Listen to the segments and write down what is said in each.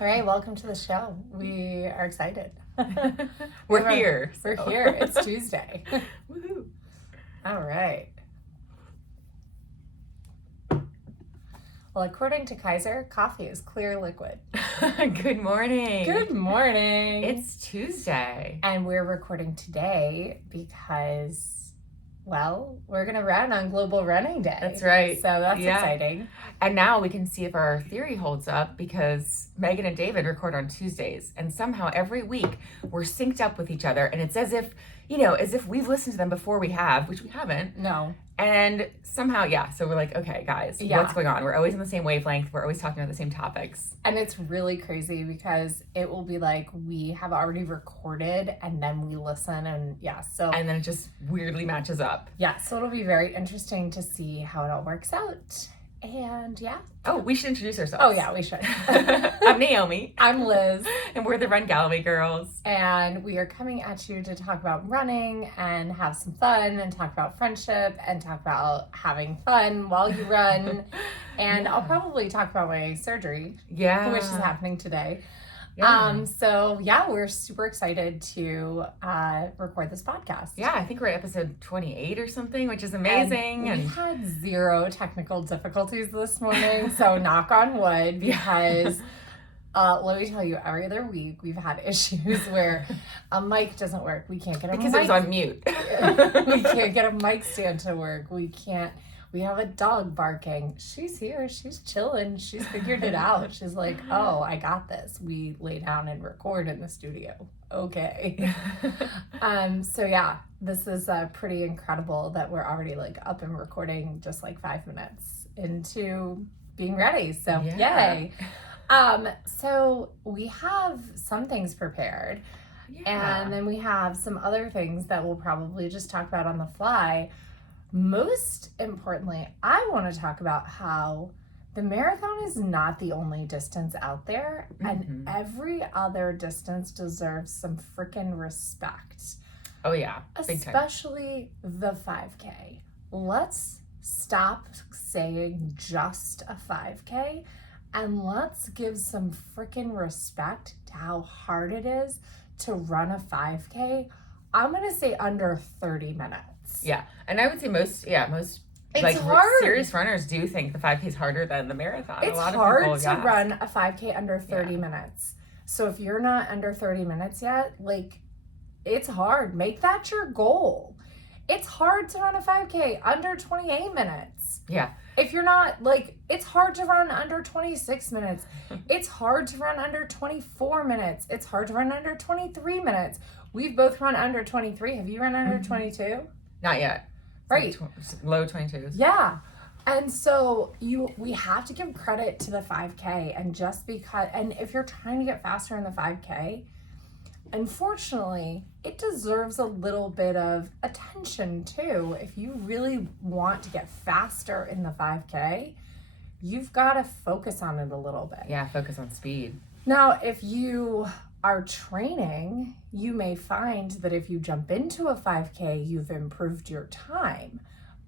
All right, welcome to the show. We are excited. We're here. We're here. It's Tuesday. Woohoo. All right. Well, according to Kaiser, coffee is clear liquid. Good morning. Good morning. It's Tuesday. And we're recording today because, well, we're going to run on Global Running Day. That's right. So that's exciting. And now we can see if our theory holds up because Megan and David record on Tuesdays. And somehow every week we're synced up with each other. And it's as if, as if we've listened to them before we have, which we haven't. No. And somehow, so we're like, okay, guys, what's going on? We're always on the same wavelength. We're always talking about the same topics. And it's really crazy because it will be like we have already recorded and then we listen and And then it just weirdly matches up. Yeah, so it'll be very interesting to see how it all works out. And Oh, we should introduce ourselves. Oh, yeah, we should. I'm Naomi. I'm Liz. And we're the Run Galloway girls. And we are coming at you to talk about running and have some fun and talk about friendship and talk about having fun while you run. And I'll probably talk about my surgery, which is happening today. We're super excited to record this podcast. Yeah, I think we're at episode 28 or something, which is amazing. And we had zero technical difficulties this morning, so knock on wood, because let me tell you, every other week we've had issues where a mic doesn't work. We can't get a mic. Because it was on mute. We can't get a mic stand to work. We have a dog barking. She's here. She's chilling. She's figured it out. She's like, oh, I got this. We lay down and record in the studio. Okay. This is pretty incredible that we're already up and recording just 5 minutes into being ready. So yay. So we have some things prepared. And then we have some other things that we'll probably just talk about on the fly. Most importantly, I want to talk about how the marathon is not the only distance out there, and every other distance deserves some freaking respect. Oh, yeah. Especially the 5K. Let's stop saying just a 5K, and let's give some freaking respect to how hard it is to run a 5K. I'm going to say under 30 minutes. Yeah, and I would say most it's hard. Serious runners do think the 5K is harder than the marathon. It's hard to run a 5K under 30 minutes. So if you're not under 30 minutes yet, it's hard. Make that your goal. It's hard to run a 5K under 28 minutes. Yeah. If you're not, it's hard to run under 26 minutes. It's hard to run under 24 minutes. It's hard to run under 23 minutes. We've both run under 23. Have you run under 22? Not yet. Right. Low 22s. Yeah. And so we have to give credit to the 5K, and if you're trying to get faster in the 5K, unfortunately, it deserves a little bit of attention too. If you really want to get faster in the 5K, you've got to focus on it a little bit. Yeah, focus on speed. Now, if you are training, you may find that if you jump into a 5K, you've improved your time.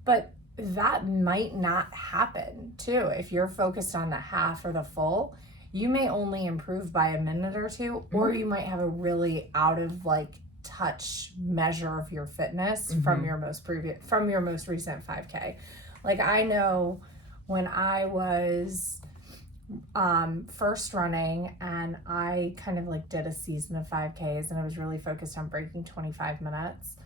But that might not happen too. If you're focused on the half or the full, you may only improve by a minute or two, or you might have a really out of touch measure of your fitness from your most recent 5K. I know when I was first running, and I kind of did a season of 5Ks, and I was really focused on breaking 25 minutes.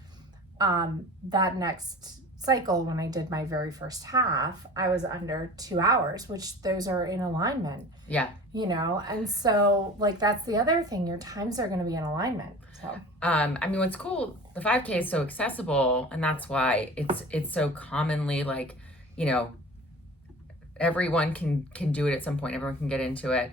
That next cycle, when I did my very first half, I was under 2 hours, which those are in alignment. Yeah. And so that's the other thing, your times are going to be in alignment. So what's cool, the 5K is so accessible, and that's why it's so commonly everyone can do it at some point. Everyone can get into it.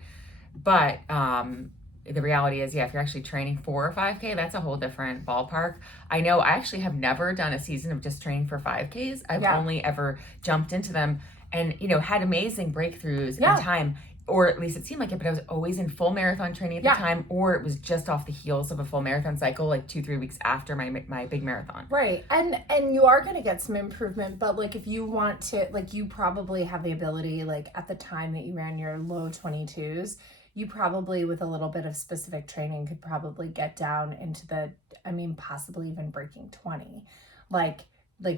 But the reality is, if you're actually training for a 5K, that's a whole different ballpark. I know I actually have never done a season of just training for 5Ks. I've only ever jumped into them and, had amazing breakthroughs in time. Or at least it seemed like it, but I was always in full marathon training at the time, or it was just off the heels of a full marathon cycle, 2-3 weeks after my big marathon. Right. And you are going to get some improvement, but if you want to, you probably have the ability, at the time that you ran your low 22s, you probably, with a little bit of specific training, could probably get down into the, I mean, possibly even breaking 20. Like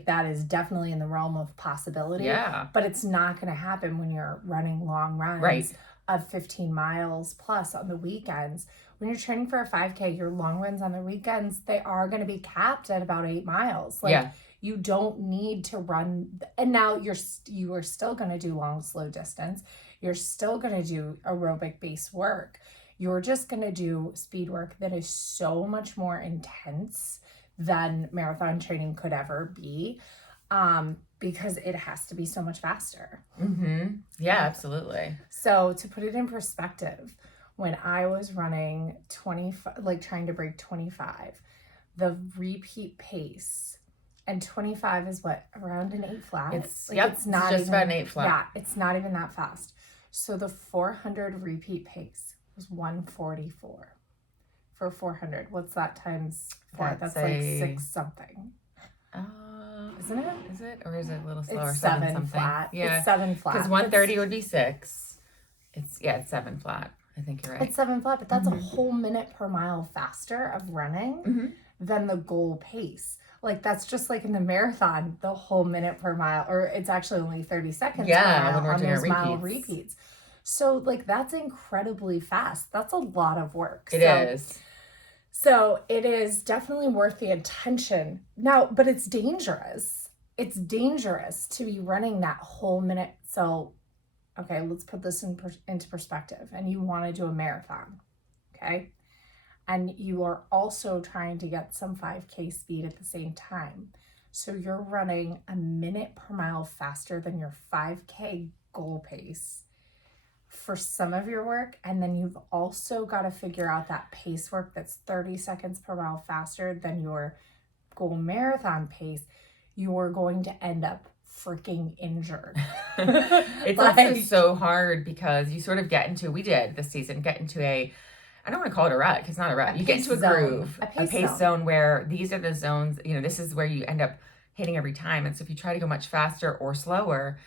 that is definitely in the realm of possibility. Yeah. But it's not going to happen when you're running long runs Right. of 15 miles plus on the weekends. When you're training for a 5K, your long runs on the weekends, they are going to be capped at about 8 miles. Like, Yeah. you don't need to run. And now you are still going to do long, slow distance. You're still going to do aerobic base work. You're just going to do speed work that is so much more intense than marathon training could ever be, because it has to be so much faster. Yeah, absolutely. So to put it in perspective, when I was running 25, like trying to break 25, the repeat pace, and 25 is what, around an 8 flat? It's it's not just even, about an 8 flat. Yeah, it's not even that fast. So the 400 repeat pace was 144 for 400. What's that times 4? That's like 6 something. Isn't it? Is it? Or is it a little slower? It's 7 something. flat. Yeah. It's 7 flat. Because 130 would be 6. It's 7 flat. I think you're right. It's 7 flat, but that's a whole minute per mile faster of running than the goal pace. Like, that's just like in the marathon, the whole minute per mile, or it's actually only 30 seconds per mile when we're on doing those mile repeats. repeats. So, like, that's incredibly fast. That's a lot of work. It is. So it is definitely worth the attention. Now, but it's dangerous. It's dangerous to be running that whole minute. So, okay, let's put this into perspective. And you want to do a marathon, okay? And you are also trying to get some 5K speed at the same time. So you're running a minute per mile faster than your 5K goal pace for some of your work. And then you've also got to figure out that pace work that's 30 seconds per mile faster than your goal marathon pace. You're going to end up freaking injured. It's also so hard because you sort of we did this season, get into I don't want to call it a rut because it's not a rut. You get into a groove, a pace zone where these are the zones, this is where you end up hitting every time. And so if you try to go much faster or slower,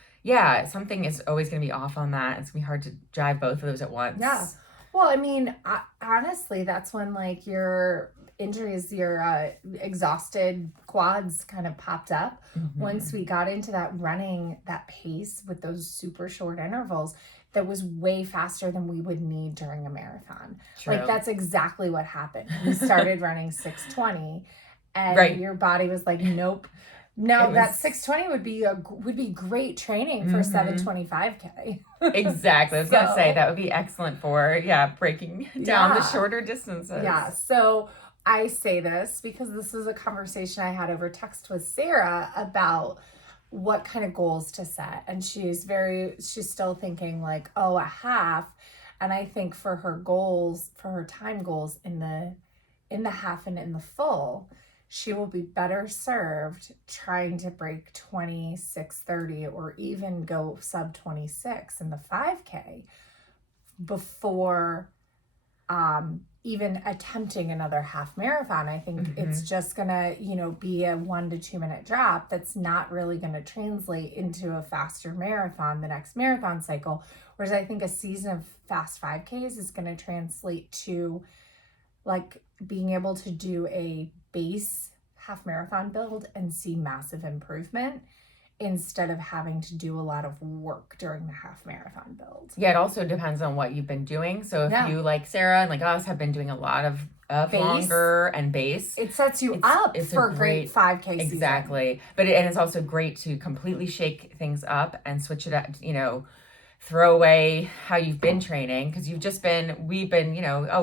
something is always going to be off on that. It's going to be hard to drive both of those at once. Yeah. Well, I mean, honestly, that's when like your injuries, your exhausted quads kind of popped up. Once we got into that running, that pace with those super short intervals, that was way faster than we would need during a marathon. True. Like, that's exactly what happened. We started running 6:20 and your body was like, nope. No, that 6:20 would be great training for 7:25K. Exactly. I was going to say that would be excellent for breaking down the shorter distances. Yeah. So I say this because this is a conversation I had over text with Sarah about what kind of goals to set. And she's still thinking like, oh, a half. And I think for her goals, for her time goals in the half and in the full, she will be better served trying to break 26:30 or even go sub 26 in the 5K before even attempting another half marathon. I think it's just gonna, be a 1 to 2 minute drop that's not really gonna translate into a faster marathon the next marathon cycle. Whereas I think a season of fast 5Ks is gonna translate to like being able to do a base half marathon build and see massive improvement instead of having to do a lot of work during the half marathon build. Yeah, it also depends on what you've been doing. So if you, like Sarah and like us, have been doing a lot of longer and base, it sets you up for a great 5K season. Exactly. But it's also great to completely shake things up and switch it up, throw away how you've been training because we've been,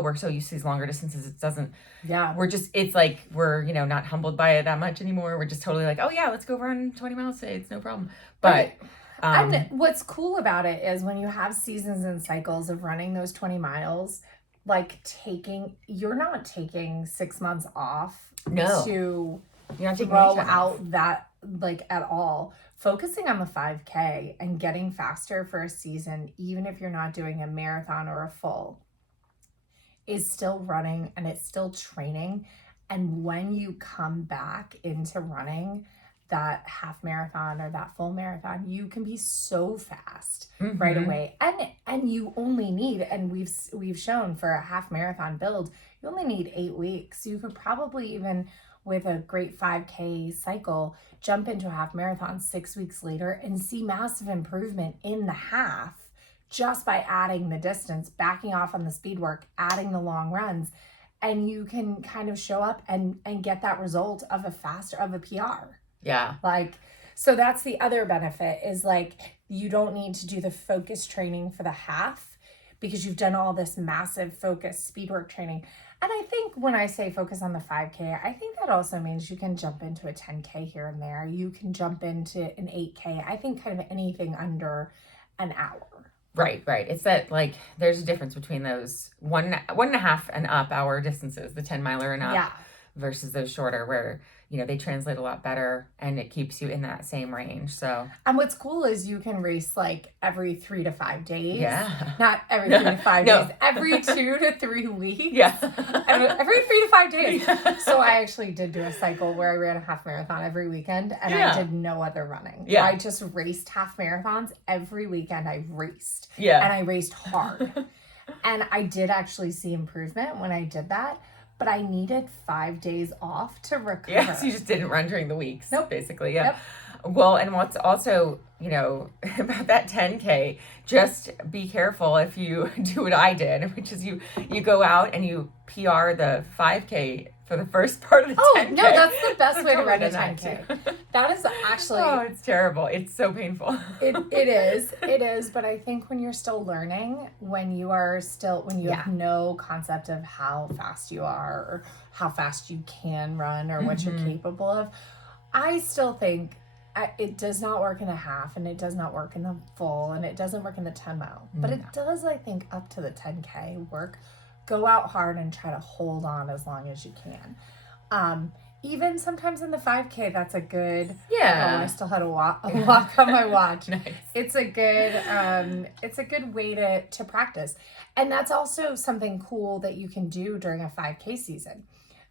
we're so used to these longer distances. It doesn't, it's like, we're, not humbled by it that much anymore. We're just totally like, oh yeah, let's go run 20 miles today. It's no problem. But, and what's cool about it is when you have seasons and cycles of running those 20 miles, like you're not taking 6 months off to throw out that like at all. Focusing on the 5K and getting faster for a season, even if you're not doing a marathon or a full, is still running and it's still training. And when you come back into running that half marathon or that full marathon, you can be so fast Mm-hmm. right away. And you only need, and we've shown for a half marathon build, you only need 8 weeks. You could probably even with a great 5K cycle jump into a half marathon 6 weeks later and see massive improvement in the half just by adding the distance, backing off on the speed work, adding the long runs, and you can kind of show up and get that result of a PR. Yeah. Like, so that's the other benefit is like, you don't need to do the focus training for the half because you've done all this massive focus speed work training. And I think when I say focus on the 5K, I think that also means you can jump into a 10K here and there. You can jump into an 8K. I think kind of anything under an hour. Right. It's that, like, there's a difference between those 1.5 and up hour distances, the 10 miler and up, versus those shorter where, you know, they translate a lot better and it keeps you in that same range. So, and what's cool is you can race like every 3 to 5 days. Yeah. Not every 3 to 5 days, every 2 to 3 weeks. Yeah. Every 3 to 5 days. So I actually did do a cycle where I ran a half marathon every weekend and I did no other running. Yeah. I just raced half marathons every weekend. I raced. Yeah. And I raced hard. And I did actually see improvement when I did that. But I needed 5 days off to recover. Yeah, so you just didn't run during the weeks, Nope. basically. Yeah. Yep. Well, and what's also, you know, about that 10K, just be careful if you do what I did, which is you go out and you PR the 5K for the first part of the 10K. Oh, no, that's the best way to run a 10K. That is actually... Oh, it's terrible. It's so painful. It is. But I think when you're still learning, when you have no concept of how fast you are or how fast you can run or what you're capable of, I still think it does not work in a half and it does not work in the full and it doesn't work in the 10 mile. But it does, I think, up to the 10K work. Go out hard and try to hold on as long as you can. Even sometimes in the 5K, that's a good. Yeah. Oh, I still had a walk on my watch. Nice. It's a good way to practice, and that's also something cool that you can do during a 5K season.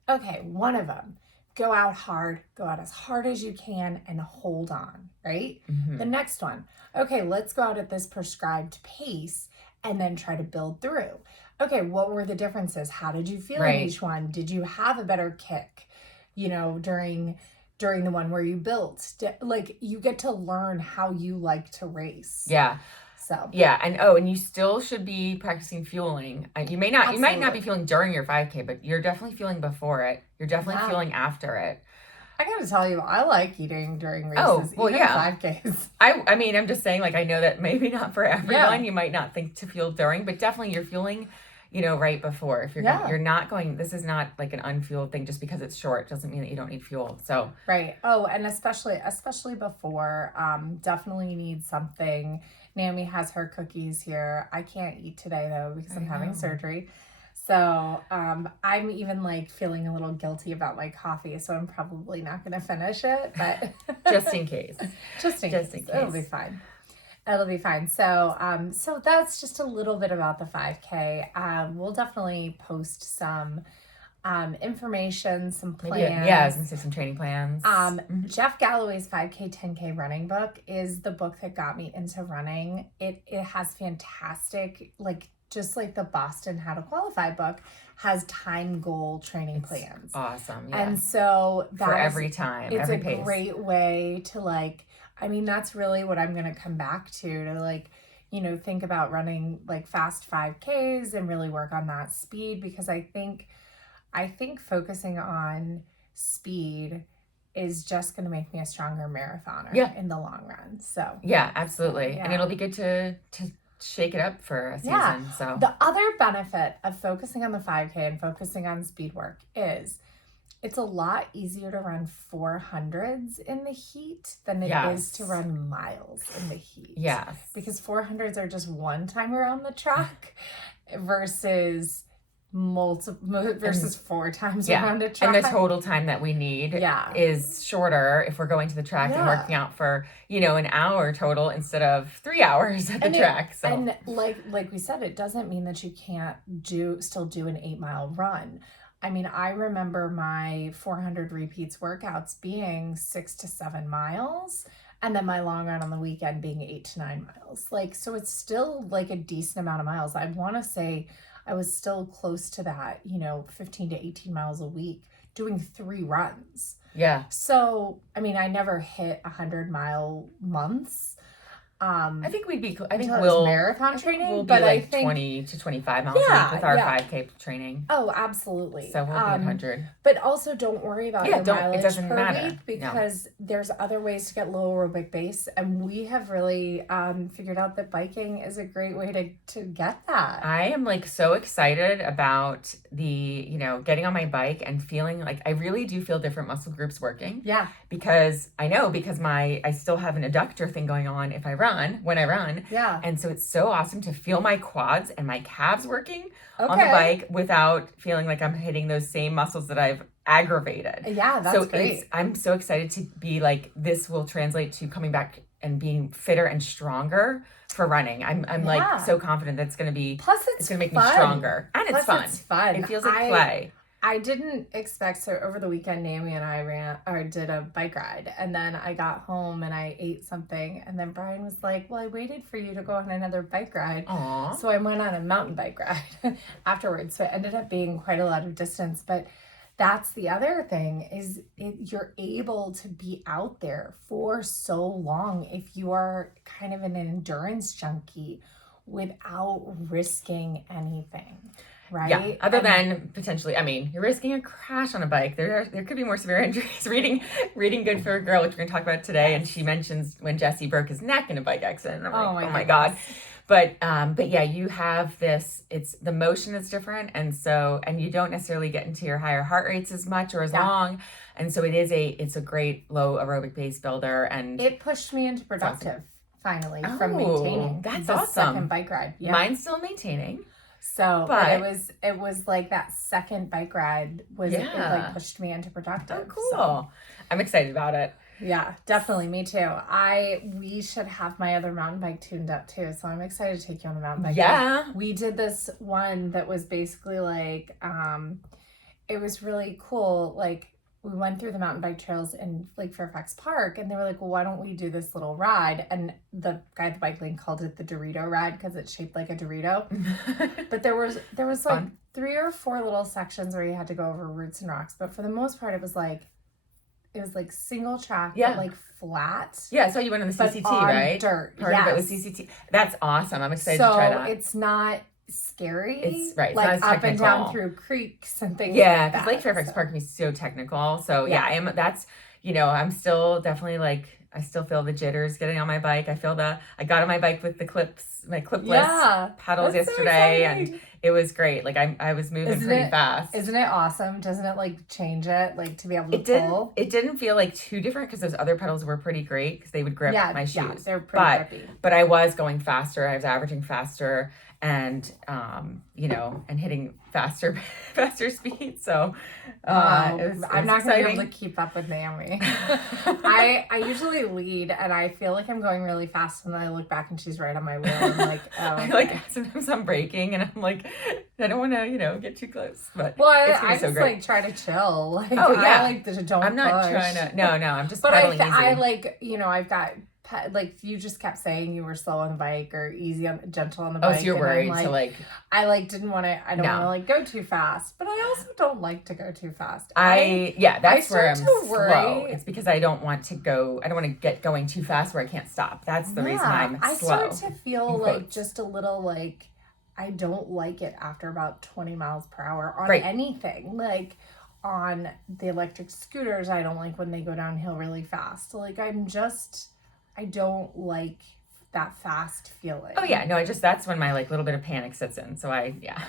Okay, one of them. Go out hard. Go out as hard as you can and hold on. Right. Mm-hmm. The next one. Okay, let's go out at this prescribed pace and then try to build through. Okay, what were the differences? How did you feel in each one? Did you have a better kick, you know, during the one where you built? Like, you get to learn how you like to race. Yeah. So. Yeah, and you still should be practicing fueling. You might not be feeling during your 5K, but you're definitely feeling before it. You're definitely feeling after it. I gotta tell you, I like eating during races. Even 5Ks. I mean, I'm just saying, like, I know that maybe not for everyone. You might not think to feel during, but definitely you're feeling, you know, right before. If you're not going, this is not like an unfueled thing. Just because it's short doesn't mean that you don't need fuel. So right. Oh, and especially before, definitely need something. Naomi has her cookies here. I can't eat today though because I'm having surgery. So I'm even like feeling a little guilty about my coffee, so I'm probably not going to finish it, but just in case. Just in case. It'll be fine. So that's just a little bit about the 5K. We'll definitely post some information, some plans. Maybe, I was going to say some training plans. Jeff Galloway's 5K, 10K running book is the book that got me into running. It has fantastic, like, just like the Boston How to Qualify book has time goal training plans. Awesome. Yeah. And so for every time, it's every a pace. Great way to, like, I mean, that's really what I'm going to come back to like, you know, think about running like fast 5Ks and really work on that speed, because I think focusing on speed is just going to make me a stronger marathoner in the long run. So yeah, absolutely. And it'll be good to shake it up for a season. Yeah. So the other benefit of focusing on the 5K and focusing on speed work is it's a lot easier to run 400s in the heat than it is to run miles in the heat. Yes. Because 400s are just one time around the track versus four times around a track. And the total time that we need is shorter if we're going to the track and working out for, you know, an hour total instead of 3 hours at the track. So and like we said, it doesn't mean that you can't still do an 8 mile run. I mean, I remember my 400 repeats workouts being 6 to 7 miles, and then my long run on the weekend being 8 to 9 miles. Like, so it's still like a decent amount of miles. I want to say I was still close to that, 15 to 18 miles a week doing 3 runs. Yeah. So, I mean, I never hit 100-mile months. I think we'd be. I think until it was we'll marathon training, We'll be but like I think 20 to 25 miles a week with our 5K training. Oh, absolutely. So we'll be 100. But also don't worry about your mileage it doesn't per matter. week, because there's other ways to get low aerobic base, and we have really figured out that biking is a great way to get that. I am like so excited about the, getting on my bike and feeling like I really do feel different muscle groups working. Yeah. Because I still have an adductor thing going on when I run. Yeah. And so it's so awesome to feel my quads and my calves working on the bike without feeling like I'm hitting those same muscles that I've aggravated. Yeah, that's great. I'm so excited to be like, this will translate to coming back and being fitter and stronger for running. I'm like so confident that it's going to be, plus it's going to make me stronger. And plus it's fun. It's fun. It feels like play. I didn't expect, so over the weekend, Naomi and I did a bike ride, and then I got home and I ate something, and then Brian was like, well, I waited for you to go on another bike ride. Aww. So I went on a mountain bike ride afterwards. So it ended up being quite a lot of distance, but that's the other thing is you're able to be out there for so long if you are kind of an endurance junkie without risking anything. Right. Yeah. Other than potentially, you're risking a crash on a bike. There could be more severe injuries. Reading Good for a Girl, which we're going to talk about today, and she mentions when Jesse broke his neck in a bike accident. And I'm like, oh my God. But yeah, you have this. It's the motion is different, and you don't necessarily get into your higher heart rates as much or as long, and so it's a great low aerobic base builder, and it pushed me into productive finally from maintaining. That's the awesome. Second bike ride. Yeah. Mine's still maintaining. So, but it was like that second bike ride it like pushed me into productive. Oh, cool. So. I'm excited about it. Yeah, definitely. Me too. We should have my other mountain bike tuned up too. So I'm excited to take you on the mountain bike. Yeah. We did this one that was basically like, it was really cool. Like, we went through the mountain bike trails in Lake Fairfax Park, and they were like, well, why don't we do this little ride? And the guy at the bike lane called it the Dorito ride because it's shaped like a Dorito. But there was like fun. 3 or 4 little sections where you had to go over roots and rocks. But for the most part, it was like single track, but like flat. Yeah, so you went on the CCT, right? Dirt. Part of it was CCT. That's awesome. I'm excited to try that. So it's not scary. It's right. It's like not as up technical. and down through creeks and things. Yeah, because Lake Fairfax Park can be so technical. So yeah, I am. That's I'm still definitely like I still feel the jitters getting on my bike. I got on my bike with my clipless pedals yesterday, and it was great. Like I was moving pretty fast. Isn't it awesome? Doesn't it like change it like to be able to pull? It didn't feel like too different because those other pedals were pretty great because they would grip my shoes. Yeah, they're pretty grippy. But I was going faster. I was averaging faster, and and hitting faster speed. So I'm not going to be able to keep up with Naomi. I usually lead, and I feel like I'm going really fast, and then I look back and she's right on my wheel. I'm like, oh. Okay. Sometimes I'm braking, and I'm like, I don't want to get too close. But I just like try to chill. Like, I like to don't. I'm not push. trying to. No, I'm just. But pedaling easy. I like I've got. Like you just kept saying you were slow on the bike or gentle on the bike. Oh, so you're worried to like. I didn't want to. I don't want to like go too fast, but I also don't like to go too fast. That's where I'm slow. It's because I don't want to go. I don't want to get going too fast where I can't stop. That's the reason I'm slow. I start to feel like just a little like I don't like it after about 20 miles per hour on anything like. On the electric scooters, I don't like when they go downhill really fast. So, like I don't like that fast feeling. Oh yeah, no, that's when my like little bit of panic sets in. So yeah.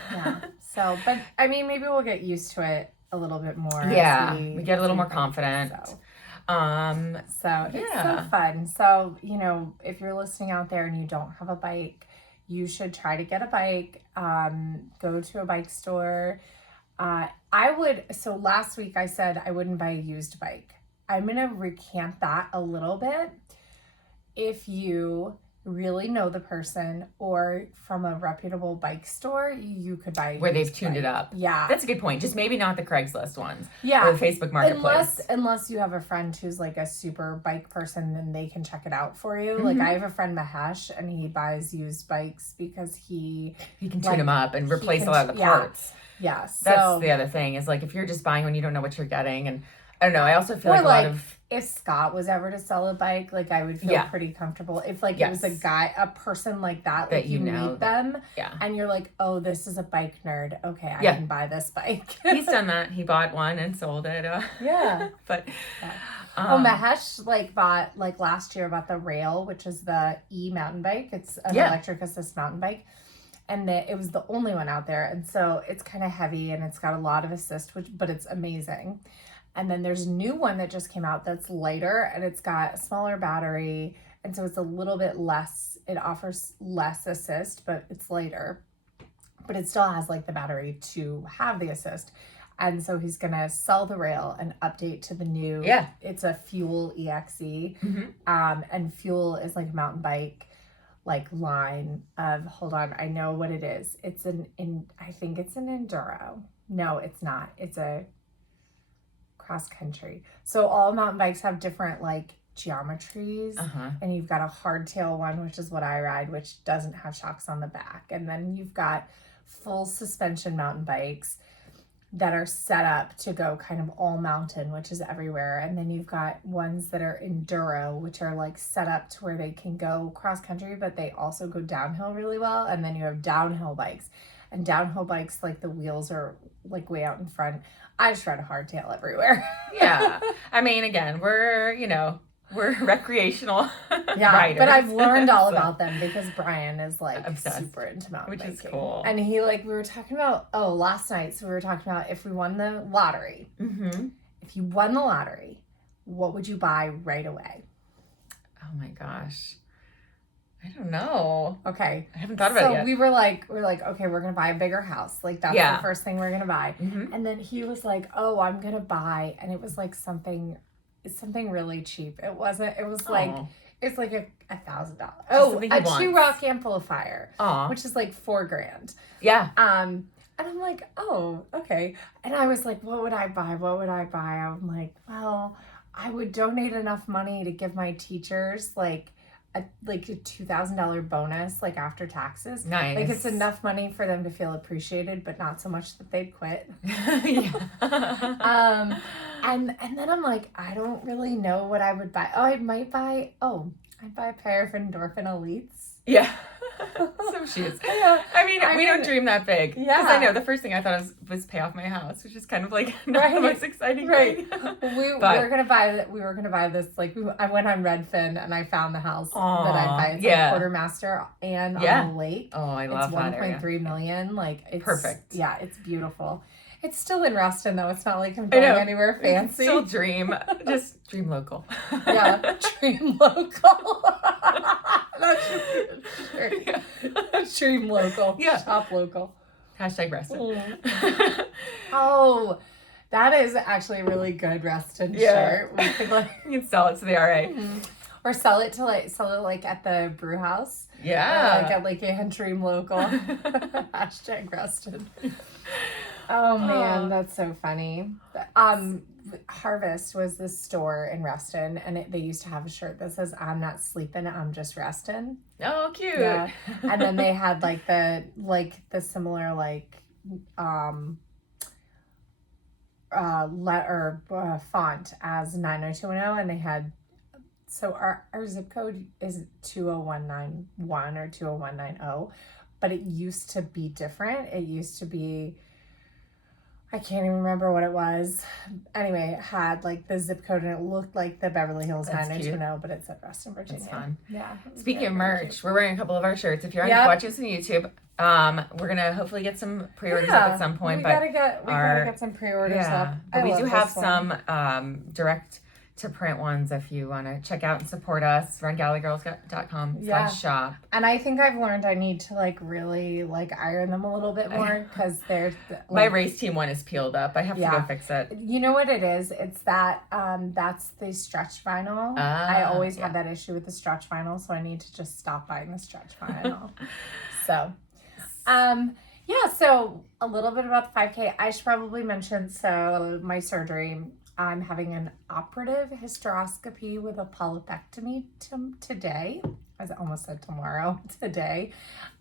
So, but I mean, maybe we'll get used to it a little bit more. Yeah, we get a little more confident. So it's so fun. So if you're listening out there and you don't have a bike, you should try to get a bike. Go to a bike store. So last week I said I wouldn't buy a used bike. I'm going to recant that a little bit. If you really know the person, or from a reputable bike store, you could buy where they've tuned it up. Yeah. That's a good point. Just maybe not the Craigslist ones. Yeah. Or the Facebook Marketplace. Unless you have a friend who's like a super bike person, then they can check it out for you. Mm-hmm. Like I have a friend Mahesh, and he buys used bikes because he can tune them up and replace a lot of the parts. Yeah. So that's the other thing is like if you're just buying one, you don't know what you're getting. And I don't know. I also feel like a lot of, if Scott was ever to sell a bike, like I would feel pretty comfortable. If like it was a person like that, like you meet them and you're like, oh, this is a bike nerd. Okay, I can buy this bike. He's done that. He bought one and sold it. But Mahesh bought last year bought the Rail, which is the mountain bike. It's an electric assist mountain bike. And it was the only one out there. And so it's kind of heavy and it's got a lot of assist, but it's amazing. And then there's a new one that just came out that's lighter and it's got a smaller battery. And so it's a little bit less, it offers less assist, but it's lighter. But it still has the battery to have the assist. And so he's going to sell the Rail and update to the new. Yeah. It's a Fuel EXE. Mm-hmm. And Fuel is like a mountain bike line of, hold on, I know what it is. I think it's an enduro. No, it's not. It's a cross country. So all mountain bikes have different geometries, and you've got a hardtail one, which is what I ride, which doesn't have shocks on the back. And then you've got full suspension mountain bikes that are set up to go kind of all mountain, which is everywhere. And then you've got ones that are enduro, which are set up to where they can go cross country, but they also go downhill really well. And then you have downhill bikes, and downhill bikes, the wheels are way out in front. I just ride a hardtail everywhere. Yeah. I mean, again, we're recreational riders. But I've learned all about them because Brian is obsessed, super into mountain biking. Which is cool. And he we were talking about, last night, so we were talking about if we won the lottery. Mm-hmm. If you won the lottery, what would you buy right away? Oh my gosh. I don't know. Okay. I haven't thought about it yet. So we were okay, we're going to buy a bigger house. That's the first thing we're going to buy. Mm-hmm. And then he was like, oh, I'm going to buy, and it was something really cheap. It was it's $1,000. Oh, a 2-rock amplifier, which is $4,000. Yeah. And I'm like, oh, okay. And I was like, what would I buy? I'm like, well, I would donate enough money to give my teachers a $2,000 bonus after taxes. Nice. It's enough money for them to feel appreciated, but not so much that they'd quit. Yeah. And then I'm like, I don't really know what I would buy. I'd buy a pair of Endorphin Elites. Yeah. Some shoes. Yeah. I mean, we don't dream that big. Yeah. Because I know the first thing I thought was pay off my house, which is kind of not the most exciting thing. We were gonna buy this. I went on Redfin and I found the house that I'd buy. It's Quartermaster and on the lake. Oh, I love that area. It's 1.3 million. It's perfect. Yeah, it's beautiful. It's still in Reston though. It's not I'm going anywhere fancy. Still dream. Just dream local. Yeah, dream local. That should be a shirt. Yeah. Dream local. Yeah. Shop local. Hashtag Reston. Oh, that is actually a really good Reston shirt. We could you can sell it to the RA. Mm-hmm. Or sell it at the brew house. Yeah. Or at Dream local. Hashtag Reston. Oh man, that's so funny. Harvest was this store in Reston, and they used to have a shirt that says, I'm not sleeping, I'm just resting. Oh, cute. Yeah. And then they had the similar font as 90210, and they had, so our zip code is 20191 or 20190, but it used to be different. It used to be, I can't even remember what it was. Anyway, it had the zip code and it looked like the Beverly Hills 90210, but it said Reston, Virginia. That's fun. Yeah. Speaking of merch, we're wearing a couple of our shirts. If you're watching us on YouTube, we're gonna hopefully get some pre-orders up at some point. We gotta get some pre-orders up. But we do have some direct to print ones if you want to check out and support us. RunGalleyGirls.com/shop. And I think I've learned I need to like really like iron them a little bit more because they're like, my race team one is peeled up. I have to go fix it. You know what it is? It's that that's the stretch vinyl. I always had that issue with the stretch vinyl, so I need to just stop buying the stretch vinyl. So so a little bit about the 5K. I should probably mention, so my surgery, I'm having an operative hysteroscopy with a polypectomy today. I almost said tomorrow, today.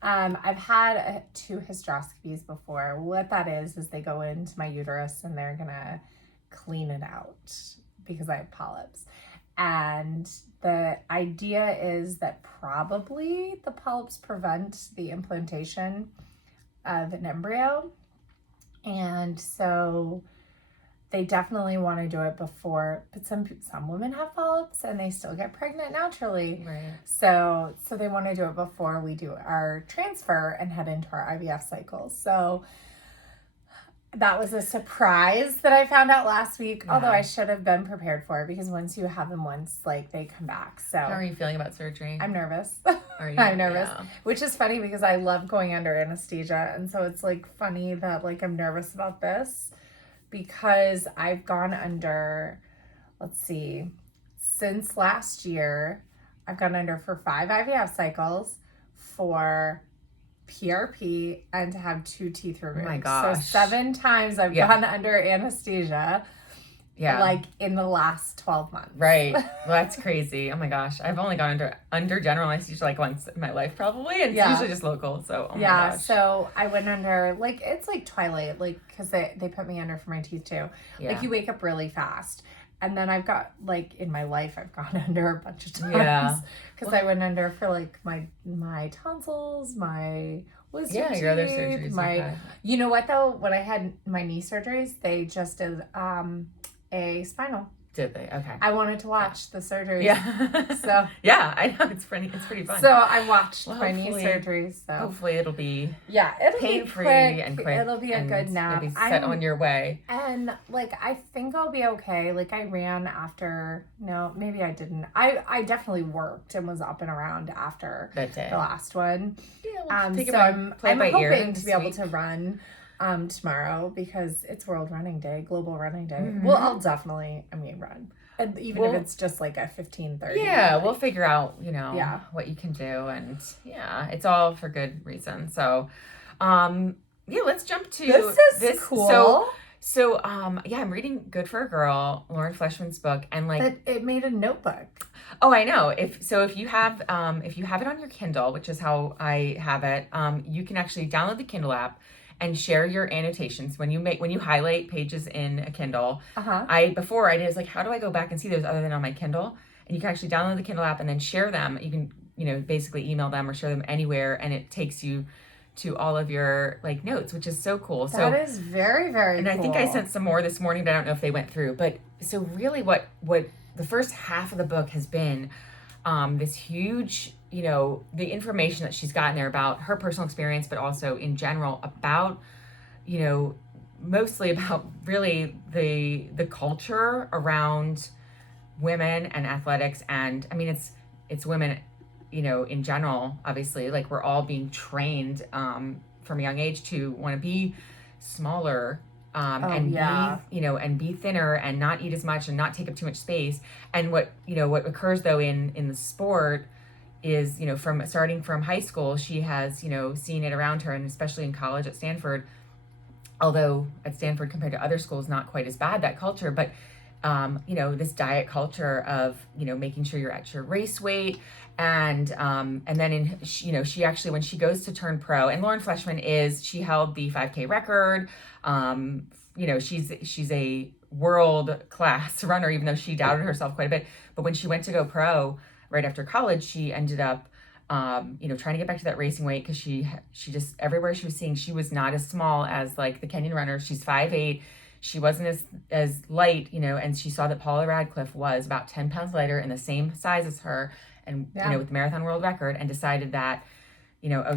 I've had 2 hysteroscopies before. What that is they go into my uterus and they're gonna clean it out because I have polyps. And the idea is that probably the polyps prevent the implantation of an embryo. And so they definitely want to do it before, but some women have polyps and they still get pregnant naturally. Right. So they want to do it before we do our transfer and head into our IVF cycles. So that was a surprise that I found out last week, although I should have been prepared for it because once you have them once, like they come back. So how are you feeling about surgery? I'm nervous. Are you? I'm nervous, which is funny because I love going under anesthesia. And so it's like funny that like I'm nervous about this because I've gone under, let's see, since last year, I've gone under for 5 IVF cycles, for PRP, and to have 2 teeth removed. Oh my gosh. So 7 times I've gone under anesthesia. Yeah. Like in the last 12 months. Right. Well, that's crazy. Oh my gosh. I've only gone under general anesthesia like once in my life probably. And it's usually just local. So, oh my gosh. So I went under, like, it's like Twilight, like, because they put me under for my teeth too. Yeah. Like, you wake up really fast. And then I've got, like, in my life, I've gone under a bunch of times. Yeah. Because I went under for, like, my tonsils, my wisdom teeth. Your other surgeries. You know what, though? When I had my knee surgeries, they just did a spinal. Did they? Okay. I wanted to watch the surgeries. Yeah. So. Yeah, I know. It's pretty fun. So I watched my knee surgeries. So. Hopefully it'll be pain-free and quick. It'll be a good nap. You'll be set on your way. And, like, I think I'll be okay. Like, I ran after, no, maybe I didn't. I definitely worked and was up and around after that day. The last one. Yeah, we'll so I'm hoping to be able to run tomorrow because it's World Running Day, Global Running Day. Mm-hmm. Well, I'll definitely, run. And even if it's just like a 15:30. Yeah, we'll figure out, what you can do. And it's all for good reason. So, let's jump to this. Cool. So, I'm reading Good for a Girl, Lauren Fleshman's book, and like it made a notebook. Oh, I know. If you have it on your Kindle, which is how I have it, you can actually download the Kindle app and share your annotations when you highlight pages in a Kindle. Before I did, how do I go back and see those other than on my Kindle? And you can actually download the Kindle app and then share them. You can basically email them or share them anywhere, and it takes you to all of your notes, which is so cool. That is very, very cool. And I think I sent some more this morning, but I don't know if they went through. But so really what the first half of the book has been this huge, the information that she's gotten there about her personal experience, but also in general about, mostly about really the culture around women and athletics. And I mean, it's women, in general, obviously, like we're all being trained from a young age to want to be smaller and be thinner and not eat as much and not take up too much space. And what occurs though in the sport is, starting from high school, she has, seen it around her, and especially in college at Stanford, although at Stanford compared to other schools, not quite as bad, that culture, but this diet culture of, making sure you're at your race weight. And then she actually, when she goes to turn pro, and Lauren Fleshman she held the 5K record. She's a world class runner, even though she doubted herself quite a bit. But when she went to go pro right after college, she ended up, trying to get back to that racing weight because she just, everywhere she was seeing, she was not as small as like the Kenyan runners. She's 5'8". She wasn't as light, and she saw that Paula Radcliffe was about 10 pounds lighter and the same size as her, and with the marathon world record, and decided that,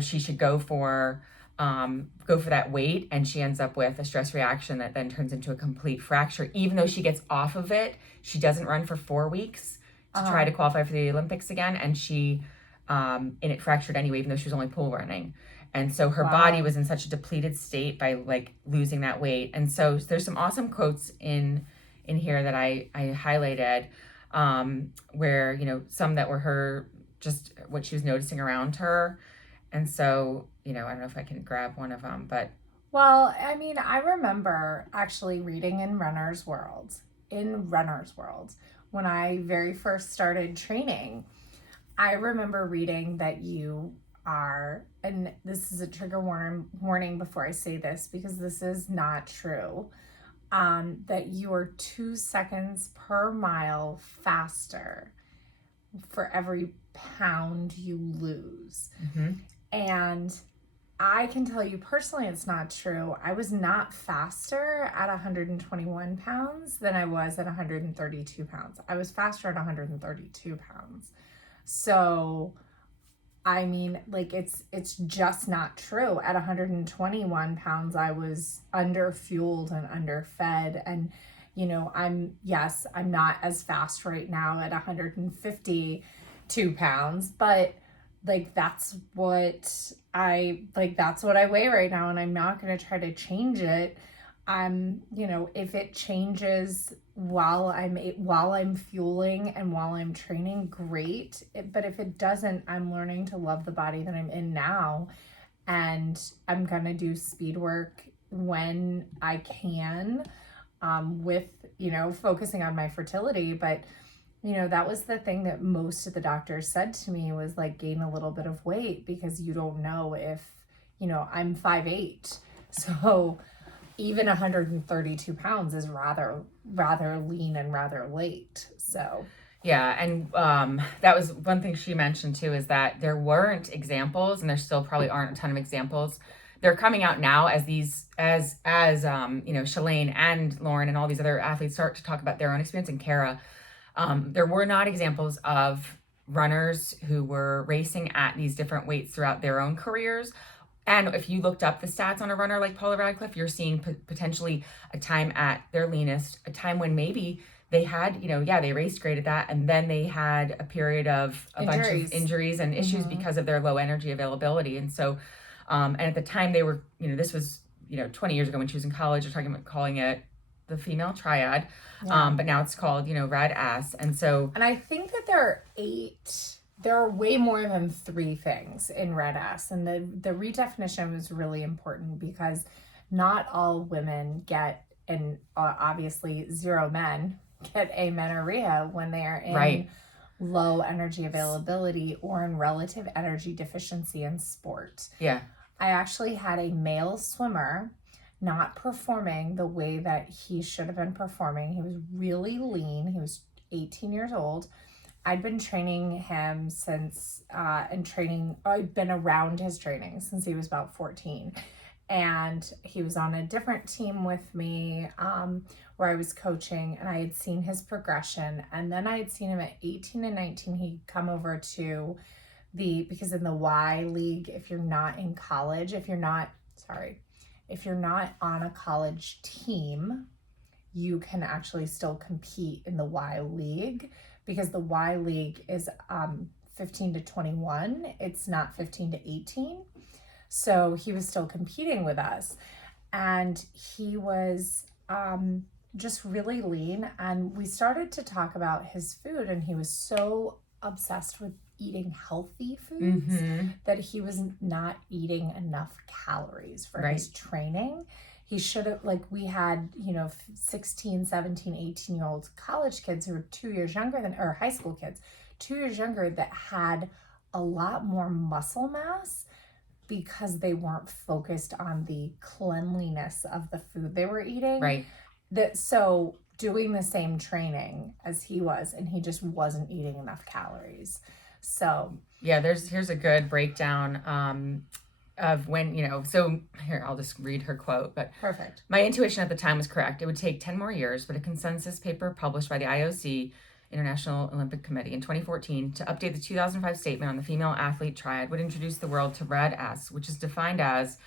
she should go for go for that weight, and she ends up with a stress reaction that then turns into a complete fracture. Even though she gets off of it, she doesn't run for 4 weeks to try to qualify for the Olympics again, and she and it fractured anyway, even though she was only pool running. And so her body was in such a depleted state by like losing that weight. And so there's some awesome quotes in here that I highlighted, where, you know, some that were her, just what she was noticing around her. And so, you know, I don't know if I can grab one of them, but. Well, I mean, I remember actually reading in Runner's World, when I very first started training, I remember reading that you are, and this is a trigger warning before I say this, because this is not true, that you are 2 seconds per mile faster for every pound you lose. Mm-hmm. And I can tell you personally, it's not true. I was not faster at 121 pounds than I was at 132 pounds. I was faster at 132 pounds. So, I mean, like, it's just not true. At 121 pounds, I was underfueled and underfed. And, you know, I'm not as fast right now at 152 pounds, but like, that's what I weigh right now, and I'm not going to try to change it. You know, if it changes while I'm fueling and while I'm training, great. But if it doesn't, I'm learning to love the body that I'm in now, and I'm going to do speed work when I can, with, you know, focusing on my fertility. But you know, that was the thing that most of the doctors said to me, was like, gain a little bit of weight, because you don't know if, you know, I'm 5'8". So even 132 pounds is rather lean and rather late. So. Yeah. And that was one thing she mentioned too, is that there weren't examples, and there still probably aren't a ton of examples. They're coming out now as these, as you know, Shalane and Lauren and all these other athletes start to talk about their own experience, and Kara. There were not examples of runners who were racing at these different weights throughout their own careers. And if you looked up the stats on a runner like Paula Radcliffe, you're seeing potentially a time at their leanest, a time when maybe they had, you know, they raced great at that, and then they had a period of bunch of injuries and issues because of their low energy availability. And so, and at the time they were, you know, this was, you know, 20 years ago when she was in college, they're talking about calling it the female triad. Yeah. But now it's called, you know, RAD-ASS. And so, and I think that there are way more than 3 things in RAD-ASS. And the redefinition was really important, because not all women get, and obviously 0 men get amenorrhea when they are in low energy availability or in relative energy deficiency in sport. Yeah. I actually had a male swimmer not performing the way that he should have been performing. He was really lean. He was 18 years old. I'd been training him since, I'd been around his training since he was about 14. And he was on a different team with me, where I was coaching, and I had seen his progression. And then I had seen him at 18 and 19, he'd come over to because in the Y League, if you're not in college, if you're not on a college team, you can actually still compete in the Y League, because the Y League is 15 to 21. It's not 15 to 18. So he was still competing with us, and he was just really lean. And we started to talk about his food, and he was so obsessed with eating healthy foods that he was not eating enough calories for his training. He should have, like, we had, you know, 16, 17, 18-year-old college kids who were 2 years younger or high school kids, 2 years younger, that had a lot more muscle mass, because they weren't focused on the cleanliness of the food they were eating. Right. So doing the same training as he was, and he just wasn't eating enough calories. So yeah, here's a good breakdown of when, you know, so here, I'll just read her quote. But perfect. My intuition at the time was correct. It would take 10 more years, but a consensus paper published by the IOC, International Olympic Committee, in 2014 to update the 2005 statement on the female athlete triad would introduce the world to RAD-ASS, which is defined as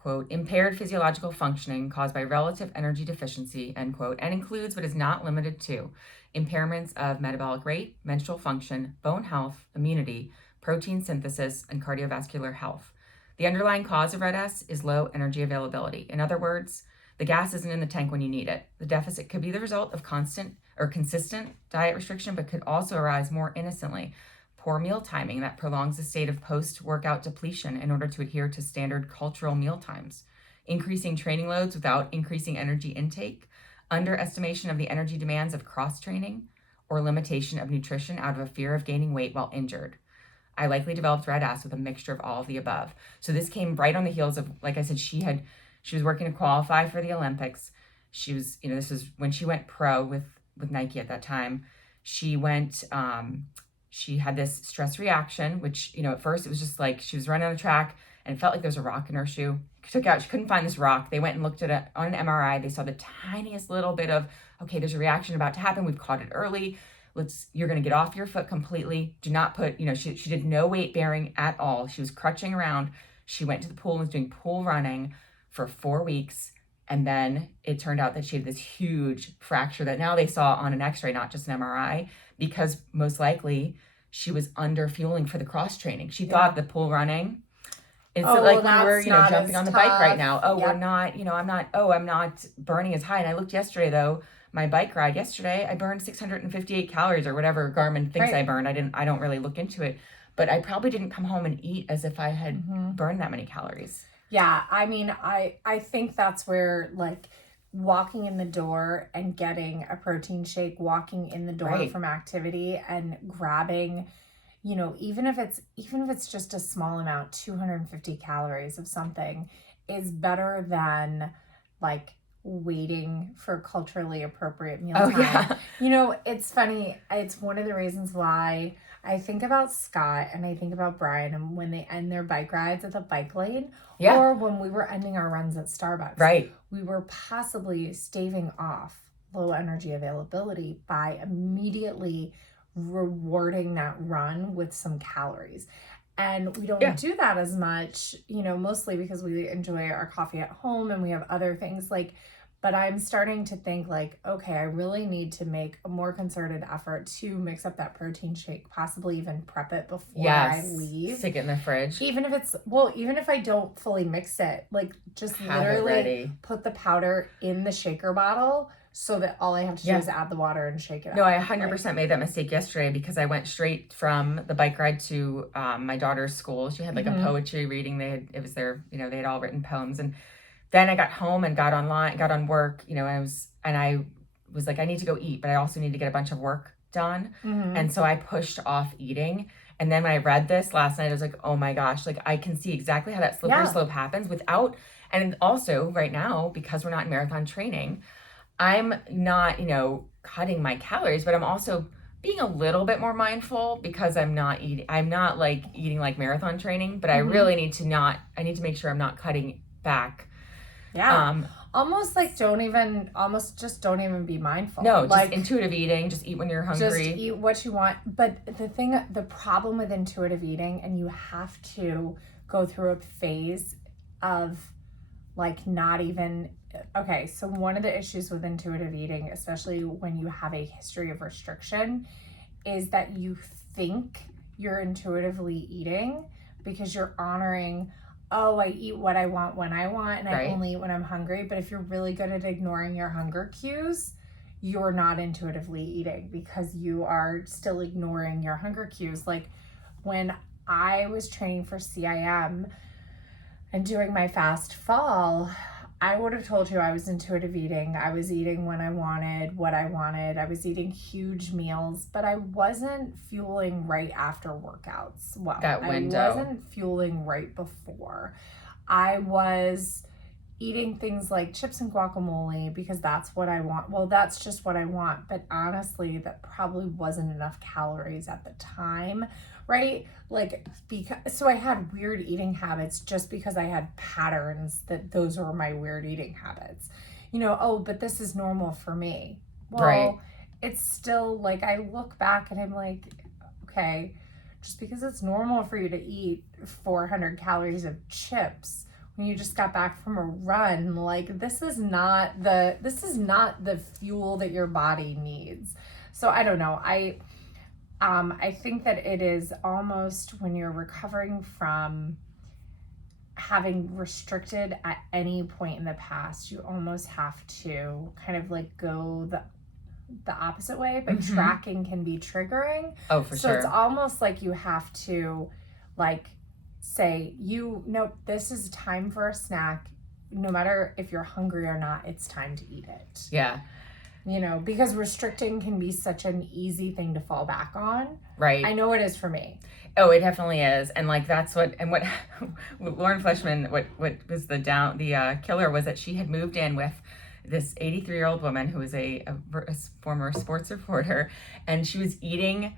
quote, impaired physiological functioning caused by relative energy deficiency, end quote, and includes but is not limited to impairments of metabolic rate, menstrual function, bone health, immunity, protein synthesis, and cardiovascular health. The underlying cause of RED-S is low energy availability. In other words, the gas isn't in the tank when you need it. The deficit could be the result of constant or consistent diet restriction, but could also arise more innocently. Poor meal timing that prolongs the state of post-workout depletion in order to adhere to standard cultural meal times. Increasing training loads without increasing energy intake. Underestimation of the energy demands of cross-training, or limitation of nutrition out of a fear of gaining weight while injured. I likely developed RED-S with a mixture of all of the above. So this came right on the heels of, like I said, she was working to qualify for the Olympics. She was, this was when she went pro with Nike at that time. She went, she had this stress reaction, which, at first it was just like she was running on the track and it felt like there was a rock in her shoe. She couldn't find this rock. They went and looked at it on an MRI. They saw the tiniest little bit of, okay, there's a reaction about to happen. We've caught it early. You're going to get off your foot completely. Do not put, she did no weight bearing at all. She was crutching around. She went to the pool and was doing pool running for 4 weeks. And then it turned out that she had this huge fracture that now they saw on an x-ray, not just an MRI, because most likely she was under fueling for the cross training. She thought the pool running is like when we're, jumping on the bike right now. Oh, we're not, I'm not burning as high. And I looked yesterday though, my bike ride yesterday, I burned 658 calories or whatever Garmin thinks I burned. I don't really look into it, but I probably didn't come home and eat as if I had burned that many calories. Yeah, I mean, I think that's where, like, walking in the door and getting a protein shake, walking in the door from activity and grabbing, even if it's just a small amount, 250 calories of something is better than, like, waiting for culturally appropriate meal time. Yeah. It's funny. It's one of the reasons why I think about Scott and I think about Brian and when they end their bike rides at the bike lane or when we were ending our runs at Starbucks. Right. We were possibly staving off low energy availability by immediately rewarding that run with some calories. And we don't do that as much, mostly because we enjoy our coffee at home and we have other things but I'm starting to think okay, I really need to make a more concerted effort to mix up that protein shake, possibly even prep it before I leave. Stick it in the fridge. Even if I don't fully mix it, just have literally put the powder in the shaker bottle so that all I have to do is add the water and shake it up. No, I 100% made that mistake yesterday because I went straight from the bike ride to my daughter's school. She had a poetry reading. They had all written poems. And then I got home and got on work, I was like, I need to go eat, but I also need to get a bunch of work done. And so I pushed off eating. And then when I read this last night, I was like, oh my gosh, I can see exactly how that slippery slope happens and also right now, because we're not in marathon training, I'm not, cutting my calories, but I'm also being a little bit more mindful because I'm not eating like marathon training, but I really need to make sure I'm not cutting back. Yeah. Almost don't even be mindful. No, just intuitive eating. Just eat when you're hungry. Just eat what you want. But the problem with intuitive eating, and you have to go through a phase of not even, okay, so one of the issues with intuitive eating, especially when you have a history of restriction, is that you think you're intuitively eating because you're honoring, I eat what I want when I want, and I only eat when I'm hungry. But if you're really good at ignoring your hunger cues, you're not intuitively eating because you are still ignoring your hunger cues. When I was training for CIM and doing my fast fall, I would have told you I was intuitive eating. I was eating when I wanted, what I wanted. I was eating huge meals, but I wasn't fueling right after workouts. Well, that window. I wasn't fueling right before. I was eating things like chips and guacamole because that's what I want. Well, that's just what I want. But honestly, that probably wasn't enough calories at the time, right? So I had weird eating habits just because I had patterns that those were my weird eating habits. But this is normal for me. Well, it's still I look back and I'm like, okay, just because it's normal for you to eat 400 calories of chips when you just got back from a run. Like, this is not the fuel that your body needs. So I don't know. I think that it is almost when you're recovering from having restricted at any point in the past, you almost have to kind of like go the opposite way, but tracking can be triggering. Oh, for so sure. It's almost like you have to like say, nope, this is time for a snack. No matter if you're hungry or not, it's time to eat it. Yeah. You know, because restricting can be such an easy thing to fall back on. Right. I know it is for me. Oh, it definitely is. And like, that's what Lauren Fleshman, what was the killer was that she had moved in with this 83-year-old woman who was a former sports reporter, and she was eating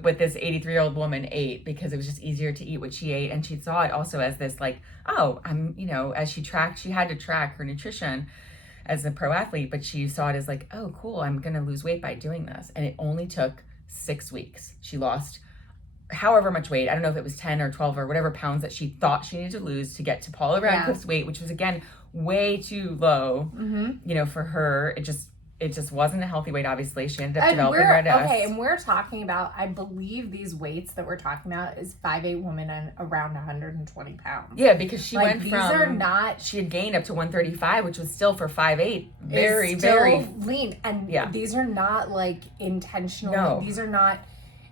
what this 83-year-old woman ate because it was just easier to eat what she ate. And she saw it also as this like, oh, as she had to track her nutrition as a pro athlete, but she saw it as like, oh, cool, I'm going to lose weight by doing this. And it only took 6 weeks. She lost however much weight. I don't know if it was 10 or 12 or whatever pounds that she thought she needed to lose to get to Paula Radcliffe's weight, which was, again, way too low, for her. It just wasn't a healthy weight, obviously. She ended up developing red S. Okay, and we're talking about, I believe these weights that we're talking about is 5'8" woman and around 120 pounds. Yeah, because she went these from, are not, she had gained up to 135, which was still for 5'8", very lean. And these are not like intentional. No. These are not,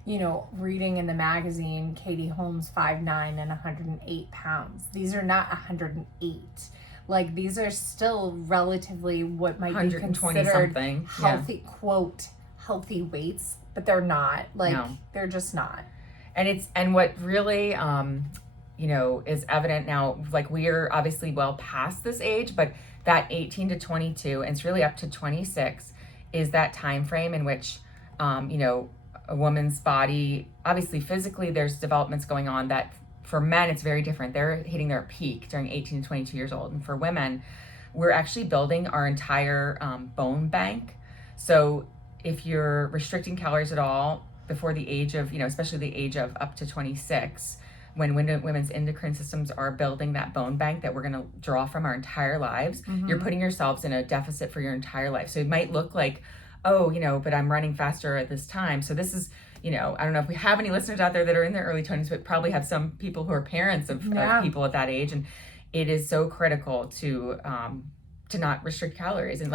reading in the magazine, Katie Holmes 5'9" and 108 pounds. These are not 108. Like, these are still relatively what might be considered something. Healthy, quote, healthy weights, but they're not. Like, they're just not. And what really, is evident now, like, we're obviously well past this age, but that 18 to 22, and it's really up to 26, is that time frame in which, a woman's body, obviously physically there's developments going on that for men it's very different. They're hitting their peak during 18 to 22 years old. And for women, we're actually building our entire bone bank. So if you're restricting calories at all before the age of, especially the age of up to 26, when women's endocrine systems are building that bone bank that we're going to draw from our entire lives, you're putting yourselves in a deficit for your entire life. So it might look like, oh, but I'm running faster at this time. So this is, I don't know if we have any listeners out there that are in their early 20s, but probably have some people who are parents of people at that age. And it is so critical to not restrict calories and